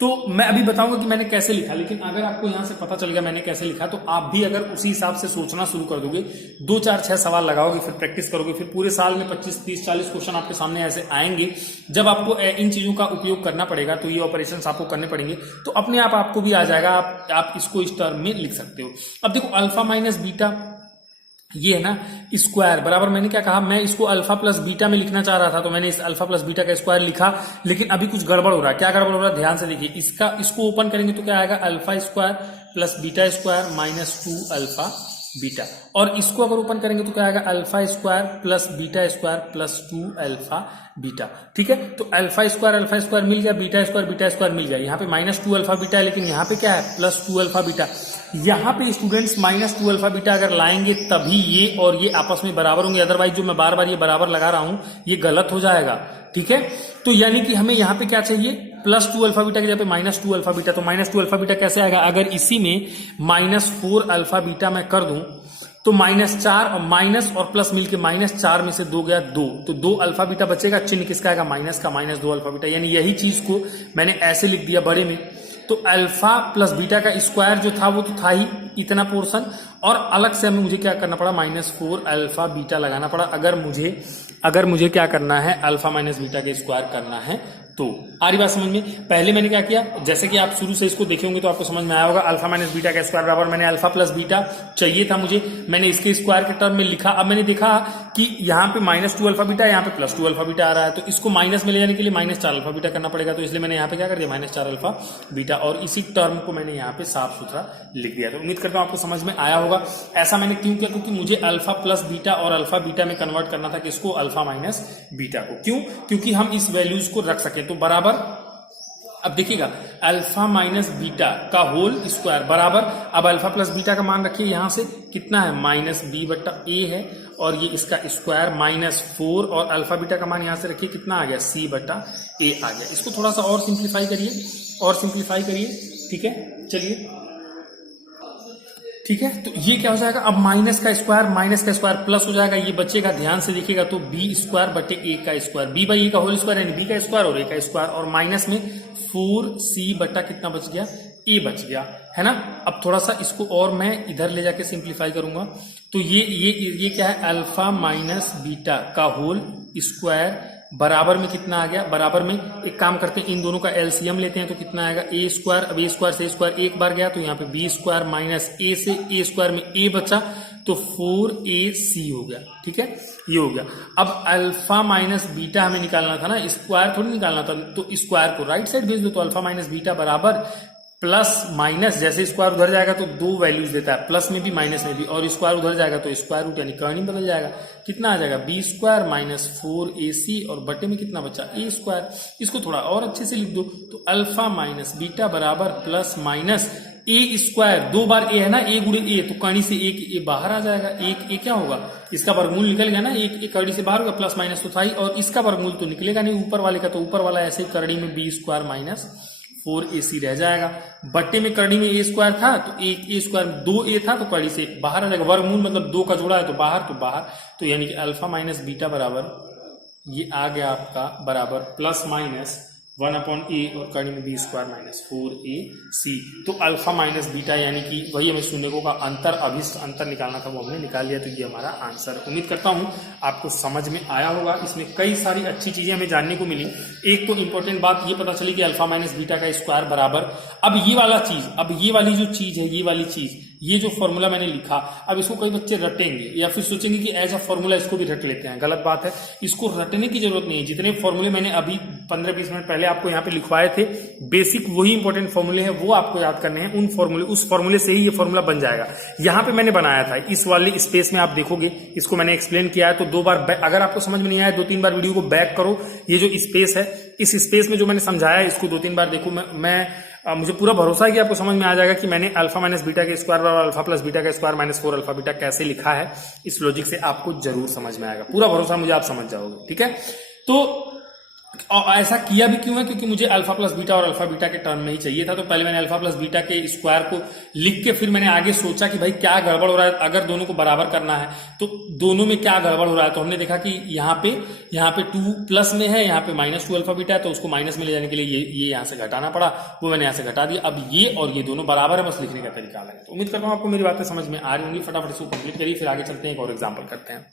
तो मैं अभी बताऊंगा कि मैंने कैसे लिखा, लेकिन अगर आपको यहां से पता चल गया मैंने कैसे लिखा, तो आप भी अगर उसी हिसाब से सोचना शुरू कर दोगे, 2 4 6 सवाल लगाओगे, फिर प्रैक्टिस करोगे, फिर पूरे साल में 25 30 40 क्वेश्चन आपके सामने ऐसे आएंगे। जब आपको इन चीजों का उपयोग करना पड़ेगा, तो ये ऑपरेशंस आपको करने पड़ेंगे, तो अपने आप आपको भी आ जाएगा, आप इसको इस टर्म में लिख सकते हो। अब देखो अल्फा माइनस बीटा ये है ना स्क्वायर बराबर, मैंने क्या कहा, मैं इसको अल्फा प्लस बीटा में लिखना चाह रहा था, तो मैंने इस अल्फा प्लस बीटा का स्क्वायर लिखा, लेकिन अभी कुछ गड़बड़ हो रहा है। क्या गड़बड़ हो रहा है, ध्यान से देखिए, इसको ओपन करेंगे तो क्या आएगा, alpha square plus beta square minus 2 alpha beta, और इसको अगर ओपन करेंगे तो क्या आएगा, alpha square plus beta square plus 2 alpha beta, ठीक है। तो अल्फा स्क्वायर मिल गया, बीटा स्क्वायर मिल गया, यहाँ पे माइनस 2 अल्फा बीटा है, लेकिन यहाँ पे क्या है, प्लस 2 अल्फा बीटा। यहाँ पे स्टूडेंट्स माइनस 2 अल्फा बीटा अगर लाएंगे तभी ये और ये आपस में बराबर होंगे, अदरवाइज जो मैं बार बार ये बराबर लगा रहा हूं ये गलत हो जाएगा, ठीक है। तो यानी कि हमें यहाँ पे क्या चाहिए, प्लस 2 अल्फा बीटा के जगह पे माइनस 2 अल्फा बीटा। तो माइनस 2 अल्फा बीटा कैसे आएगा, अगर इसी में माइनस 4 अल्फा बीटा मैं कर दूं तो -4 और माइनस और प्लस मिलके -4 में से 2 गया 2, तो 2 अल्फा बीटा बचेगा, चिन्ह किसका आएगा, माइनस का, -2 अल्फा बीटा। यानी यही चीज को मैंने ऐसे लिख दिया बड़े में, तो अल्फा प्लस बीटा का स्क्वायर जो था वो तो था ही इतना पोर्शन, और अलग से हमें मुझे क्या करना पड़ा, -4 अल्फा बीटा लगाना पड़ा, अगर मुझे क्या करना है, अल्फा माइनस बीटा के स्क्वायर करना है। तो आ रही बात समझ में। पहले मैंने क्या किया, जैसे कि आप शुरू से इसको देखे होंगे तो आपको समझ में आया होगा, अल्फा माइनस बीटा का स्क्वायर बराबर, मैंने अल्फा प्लस बीटा चाहिए था मुझे, मैंने इसके स्क्वायर के टर्म में लिखा। अब मैंने देखा कि यहाँ पे -2 अल्फा बीटा, यहाँ पे +2 अल्फा बीटा आ रहा है, तो इसको माइनस में ले जाने के लिए -4 अल्फा बीटा करना पड़ेगा, तो इसलिए मैंने यहाँ पे क्या कर दिया, -4 अल्फा बीटा, और इसी टर्म को मैंने यहाँ पे साफ सुथरा लिख दिया। तो उम्मीद करता हूँ आपको समझ में आया होगा। ऐसा मैंने क्यों किया, क्योंकि मुझे अल्फा प्लस बीटा और अल्फा बीटा में कन्वर्ट करना था, किसको, अल्फा माइनस बीटा को। क्यों, क्योंकि हम इस वैल्यूज को रख सके। तो बराबर, अब देखिएगा, अल्फा माइनस बीटा का होल स्क्वायर बराबर, अब अल्फा प्लस बीटा का मान रखिए, यहां से कितना है, -b/a है, और ये इसका स्क्वायर -4, और अल्फा बीटा का मान यहां से रखिए, कितना आ गया, c/a आ गया। इसको थोड़ा सा और सिंप्लीफाई करिए, ठीक है, चलिए, ठीक है। तो ये क्या हो जाएगा, अब माइनस का स्क्वायर प्लस हो जाएगा, ये बचेगा, ध्यान से देखिएगा, तो b² / a का स्क्वायर, b/a का होल स्क्वायर यानी b का स्क्वायर और a का स्क्वायर, और माइनस में 4c बटा कितना बच गया, a बच गया, है ना। अब थोड़ा सा इसको और मैं इधर ले जाके सिंप्लीफाई करूंगा, तो ये क्या है, अल्फा माइनस बीटा का होल स्क्वायर बराबर में कितना आ गया, बराबर में एक काम करते हैं, इन दोनों का एलसीएम लेते हैं, तो कितना आएगा, a², अब a² से a² एक बार गया, तो यहाँ पे b² माइनस a से a² में a बचा, तो 4ac हो गया, ठीक है, ये हो गया। अब अल्फा माइनस बीटा हमें निकालना था ना, स्क्वायर थोड़ी निकालना था, तो स्क्वायर को राइट साइड भेज दो, तो अल्फा माइनस बीटा बराबर प्लस माइनस, जैसे स्क्वायर उधर जाएगा तो दो वैल्यूज देता है, प्लस में भी माइनस में भी, और स्क्वायर उधर जाएगा तो स्क्वायर रूट यानी कर्णी बदल जाएगा। कितना आ जाएगा, बी स्क्वायर माइनस 4ac, और बटे में कितना बचा, ए स्क्वायर। इसको थोड़ा और अच्छे से लिख दो, तो अल्फा माइनस बीटा बराबर प्लस माइनस ए स्क्वायर, दो बार ए है ना, ए गुणे ए, तो कर्णी से एक ए बाहर आ जाएगा, एक ए क्या होगा, इसका वर्गमूल निकल गया ना, एक कर्णी से बाहर होगा, प्लस माइनस तो था ही, और इसका वर्गमूल तो निकलेगा नहीं ऊपर वाले का, तो ऊपर वाला ऐसे ही कर्णी में बी स्क्वायर माइनस 4ac रह जाएगा। बट्टे में कर्णी में ए स्क्वायर था, तो एक ए स्क्वायर, दो ए था तो कर्णी से बाहर आ जाएगा, वर्गमूल मतलब दो का जोड़ा है तो बाहर, तो यानी कि अल्फा माइनस बीटा बराबर ये आ गया आपका बराबर प्लस माइनस 1/a और कर्णी में बी स्क्वायर माइनस 4ac। तो अल्फा माइनस बीटा यानी कि वही हमें शून्यकों का अंतर, अभिष्ट अंतर निकालना था, वो हमने निकाल लिया, तो ये हमारा आंसर है। उम्मीद करता हूं आपको समझ में आया होगा। इसमें कई सारी अच्छी चीजें हमें जानने को मिली। एक तो इंपॉर्टेंट बात ये पता चली कि अल्फा माइनस बीटा का स्क्वायर बराबर, अब ये वाला चीज, अब ये वाली जो चीज है, ये वाली चीज, ये जो फॉर्मूला मैंने लिखा, अब इसको कई बच्चे रटेंगे या फिर सोचेंगे कि एज अ फॉर्मूला इसको भी रट लेते हैं। गलत बात है, इसको रटने की जरूरत नहीं है। जितने फॉर्मूले मैंने अभी 15-20 मिनट पहले आपको यहाँ पे लिखवाए थे, बेसिक वही इंपॉर्टेंट फॉर्मूले हैं, वो आपको याद करने हैं। उस फॉर्मूले से ही ये फॉर्मूला बन जाएगा। यहाँ पे मैंने बनाया था, इस वाली स्पेस में आप देखोगे, इसको मैंने एक्सप्लेन किया है, तो 2 बार, अगर आपको समझ में नहीं आया 2-3 बार वीडियो को बैक करो। ये जो स्पेस है, इस स्पेस में जो मैंने समझाया है, इसको 2-3 बार देखो। मुझे पूरा भरोसा है कि आपको समझ में आ जाएगा कि मैंने अल्फा माइनस बीटा के स्क्वायर बराबर अल्फा प्लस बीटा का स्क्वायर माइनस 4 अल्फा बीटा कैसे लिखा है। इस लॉजिक से आपको जरूर समझ में आएगा, पूरा भरोसा मुझे, आप समझ जाओगे। ठीक है, तो ऐसा किया भी क्यों है, क्योंकि मुझे अल्फा प्लस बीटा और अल्फा बीटा के टर्म में ही चाहिए था। तो पहले मैंने अल्फा प्लस बीटा के स्क्वायर को लिख के फिर मैंने आगे सोचा कि भाई क्या गड़बड़ हो रहा है, अगर दोनों को बराबर करना है तो दोनों में क्या गड़बड़ हो रहा है। तो हमने देखा कि यहाँ पे 2 प्लस में है, यहाँ पे -2 अल्फा बीटा है, तो उसको माइनस में ले जाने के लिए ये यहाँ से घटाना पड़ा, वो मैंने यहाँ से घटा दिया। अब ये और ये दोनों बराबर है, बस लिखने का तरीका अलग है। तो उम्मीद करता हूँ आपको मेरी बातें समझ में आ रही होंगी। फटाफट इसको कंप्लीट करिए, फिर आगे चलते हैं, एक और एग्जाम्पल करते हैं।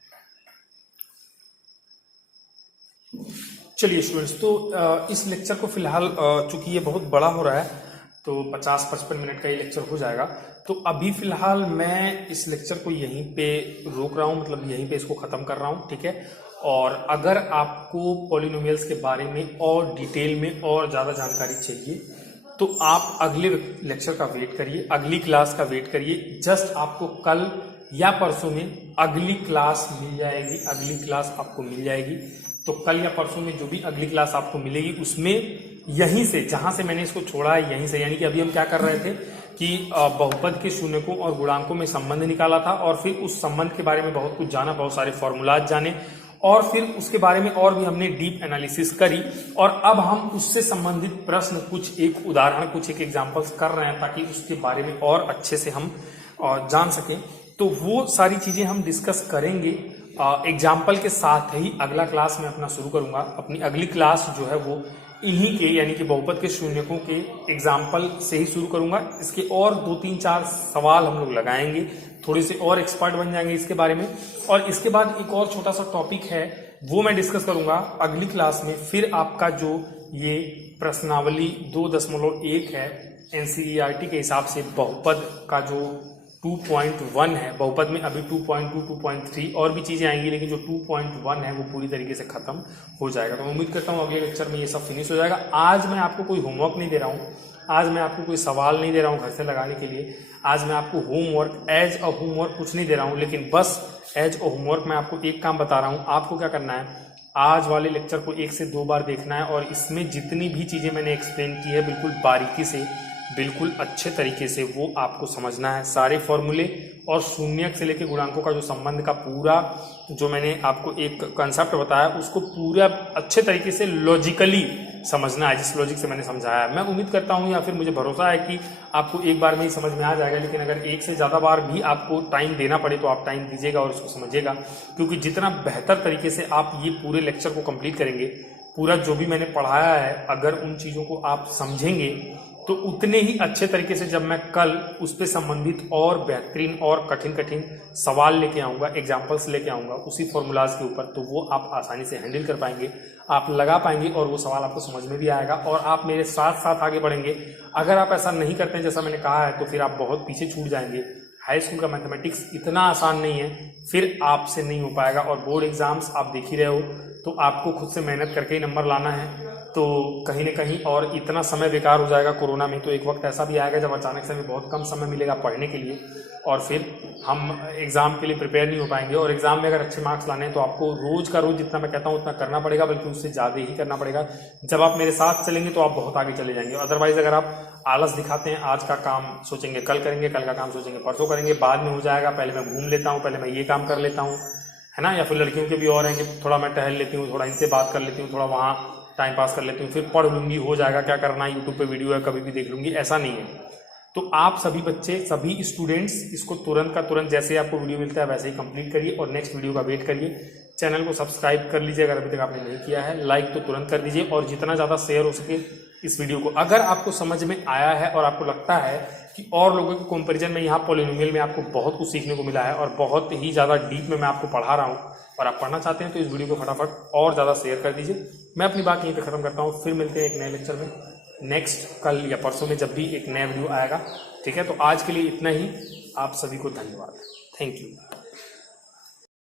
चलिए स्टूडेंट्स, तो इस लेक्चर को फिलहाल, चूंकि ये बहुत बड़ा हो रहा है, तो 50-55 मिनट का ये लेक्चर हो जाएगा। तो अभी फिलहाल मैं इस लेक्चर को यहीं पे रोक रहा हूँ, मतलब यहीं पे इसको खत्म कर रहा हूँ। ठीक है, और अगर आपको पॉलिनोमियल्स के बारे में और डिटेल में और ज्यादा जानकारी चाहिए तो आप अगले लेक्चर का वेट करिए, अगली क्लास का वेट करिए। जस्ट आपको कल या परसों में अगली क्लास मिल जाएगी, अगली क्लास आपको मिल जाएगी। तो कल या परसों में जो भी अगली क्लास आपको मिलेगी, उसमें यहीं से, जहां से मैंने इसको छोड़ा है, यहीं से, यानी कि अभी हम क्या कर रहे थे कि बहुपद के शून्यकों और गुणांकों में संबंध निकाला था, और फिर उस संबंध के बारे में बहुत कुछ जाना, बहुत सारे फॉर्मूलाज जाने, और फिर उसके बारे में और भी हमने डीप एनालिसिस करी। और अब हम उससे संबंधित प्रश्न, कुछ एक उदाहरण, कुछ एक एग्जाम्पल्स कर रहे हैं, ताकि उसके बारे में और अच्छे से हम जान सकें। तो वो सारी चीजें हम डिस्कस करेंगे एग्जाम्पल के साथ ही। अगला क्लास में अपना शुरू करूंगा। अपनी अगली क्लास जो है वो इन्हीं के, यानी कि बहुपद के शून्यकों के एग्जाम्पल से ही शुरू करूंगा। इसके और 2-3-4 सवाल हम लोग लगाएंगे, थोड़े से और एक्सपर्ट बन जाएंगे इसके बारे में। और इसके बाद एक और छोटा सा टॉपिक है, वो मैं डिस्कस करूंगा अगली क्लास में। फिर आपका जो ये प्रश्नावली 2.1 है, एनसीईआरटी के हिसाब से बहुपद का जो 2.1 है, बहुपद में अभी 2.2, 2.3 और भी चीजें आएंगी, लेकिन जो 2.1 है वो पूरी तरीके से खत्म हो जाएगा। तो मैं उम्मीद करता हूँ अगले लेक्चर में ये सब फिनिश हो जाएगा। आज मैं आपको कोई होमवर्क नहीं दे रहा हूँ, आज मैं आपको कोई सवाल नहीं दे रहा हूँ घर से लगाने के लिए। आज मैं आपको होमवर्क, एज अ होमवर्क कुछ नहीं दे रहा हूँ, लेकिन बस एज अ होमवर्क मैं आपको एक काम बता रहा हूँ। आपको क्या करना है, आज वाले लेक्चर को 1 से 2 बार देखना है, और इसमें जितनी भी चीजें मैंने एक्सप्लेन की है, बिल्कुल बारीकी से, बिल्कुल अच्छे तरीके से वो आपको समझना है। सारे फॉर्मूले और शून्यक से लेकर गुणांकों का जो संबंध का पूरा, जो मैंने आपको एक कंसेप्ट बताया, उसको पूरा अच्छे तरीके से लॉजिकली समझना है, जिस लॉजिक से मैंने समझाया है। मैं उम्मीद करता हूं, या फिर मुझे भरोसा है कि आपको एक बार में ही समझ में आ जाएगा। लेकिन अगर 1 से ज्यादा बार भी आपको टाइम देना पड़े तो आप टाइम दीजिएगा और इसको समझिएगा, क्योंकि जितना बेहतर तरीके से आप ये पूरे लेक्चर को कंप्लीट करेंगे, पूरा जो भी मैंने पढ़ाया है, अगर उन चीजों को आप समझेंगे, तो उतने ही अच्छे तरीके से जब मैं कल उस पे संबंधित और बेहतरीन और कठिन सवाल लेके आऊंगा, एग्जाम्पल्स लेके आऊंगा उसी फॉर्मूलाज के ऊपर, तो वो आप आसानी से हैंडल कर पाएंगे, आप लगा पाएंगे, और वो सवाल आपको समझ में भी आएगा, और आप मेरे साथ साथ आगे बढ़ेंगे। अगर आप ऐसा नहीं करते हैं जैसा मैंने कहा है, तो फिर आप बहुत पीछे छूट जाएंगे। हाई स्कूल का मैथमेटिक्स इतना आसान नहीं है, फिर आपसे नहीं हो पाएगा। और बोर्ड एग्जाम्स आप देख ही रहे हो, तो आपको खुद से मेहनत करके ही नंबर लाना है। तो कहीं ना कहीं और इतना समय बेकार हो जाएगा कोरोना में, तो एक वक्त ऐसा भी आएगा जब अचानक से हमें बहुत कम समय मिलेगा पढ़ने के लिए और फिर हम एग्ज़ाम के लिए प्रिपेयर नहीं हो पाएंगे। और एग्ज़ाम में अगर अच्छे मार्क्स लाने हैं तो आपको रोज़ का रोज़ जितना मैं कहता हूँ उतना करना पड़ेगा, बल्कि उससे ज़्यादा ही करना पड़ेगा। जब आप मेरे साथ चलेंगे तो आप बहुत आगे चले जाएंगे। अदरवाइज़ अगर आप आलस दिखाते हैं, आज का काम सोचेंगे कल करेंगे, कल का काम सोचेंगे परसों करेंगे, बाद में हो जाएगा, पहले मैं घूम लेता हूँ, पहले मैं ये काम कर लेता हूँ, है ना। या फिर लड़कियों के भी और हैं कि थोड़ा मैं टहल लेती हूँ, थोड़ा इनसे बात कर लेती हूँ, थोड़ा वहाँ टाइम पास कर लेती हूँ, फिर पढ़ लूंगी, हो जाएगा, क्या करना है, यूट्यूब पे वीडियो है कभी भी देख लूंगी, ऐसा नहीं है। तो आप सभी बच्चे, सभी स्टूडेंट्स इसको तुरंत का तुरंत जैसे ही आपको वीडियो मिलता है वैसे ही कंप्लीट करिए और नेक्स्ट वीडियो का वेट करिए। चैनल को सब्सक्राइब कर लीजिए अगर अभी तक आपने नहीं किया है, लाइक तो तुरंत कर दीजिए और जितना ज़्यादा शेयर हो सके इस वीडियो को। अगर आपको समझ में आया है और आपको लगता है कि और लोगों के कंपैरिजन में यहाँ पॉलिनोमियल में आपको बहुत कुछ सीखने को मिला है और बहुत ही ज़्यादा डीप में मैं आपको पढ़ा रहा हूँ और आप पढ़ना चाहते हैं, तो इस वीडियो को फटाफट और ज़्यादा शेयर कर दीजिए। मैं अपनी बात यहीं पे ख़त्म करता हूँ, फिर मिलते हैं एक नए लेक्चर में नेक्स्ट कल या परसों में जब भी एक नया वीडियो आएगा। ठीक है, तो आज के लिए इतना ही। आप सभी को धन्यवाद। Thank you.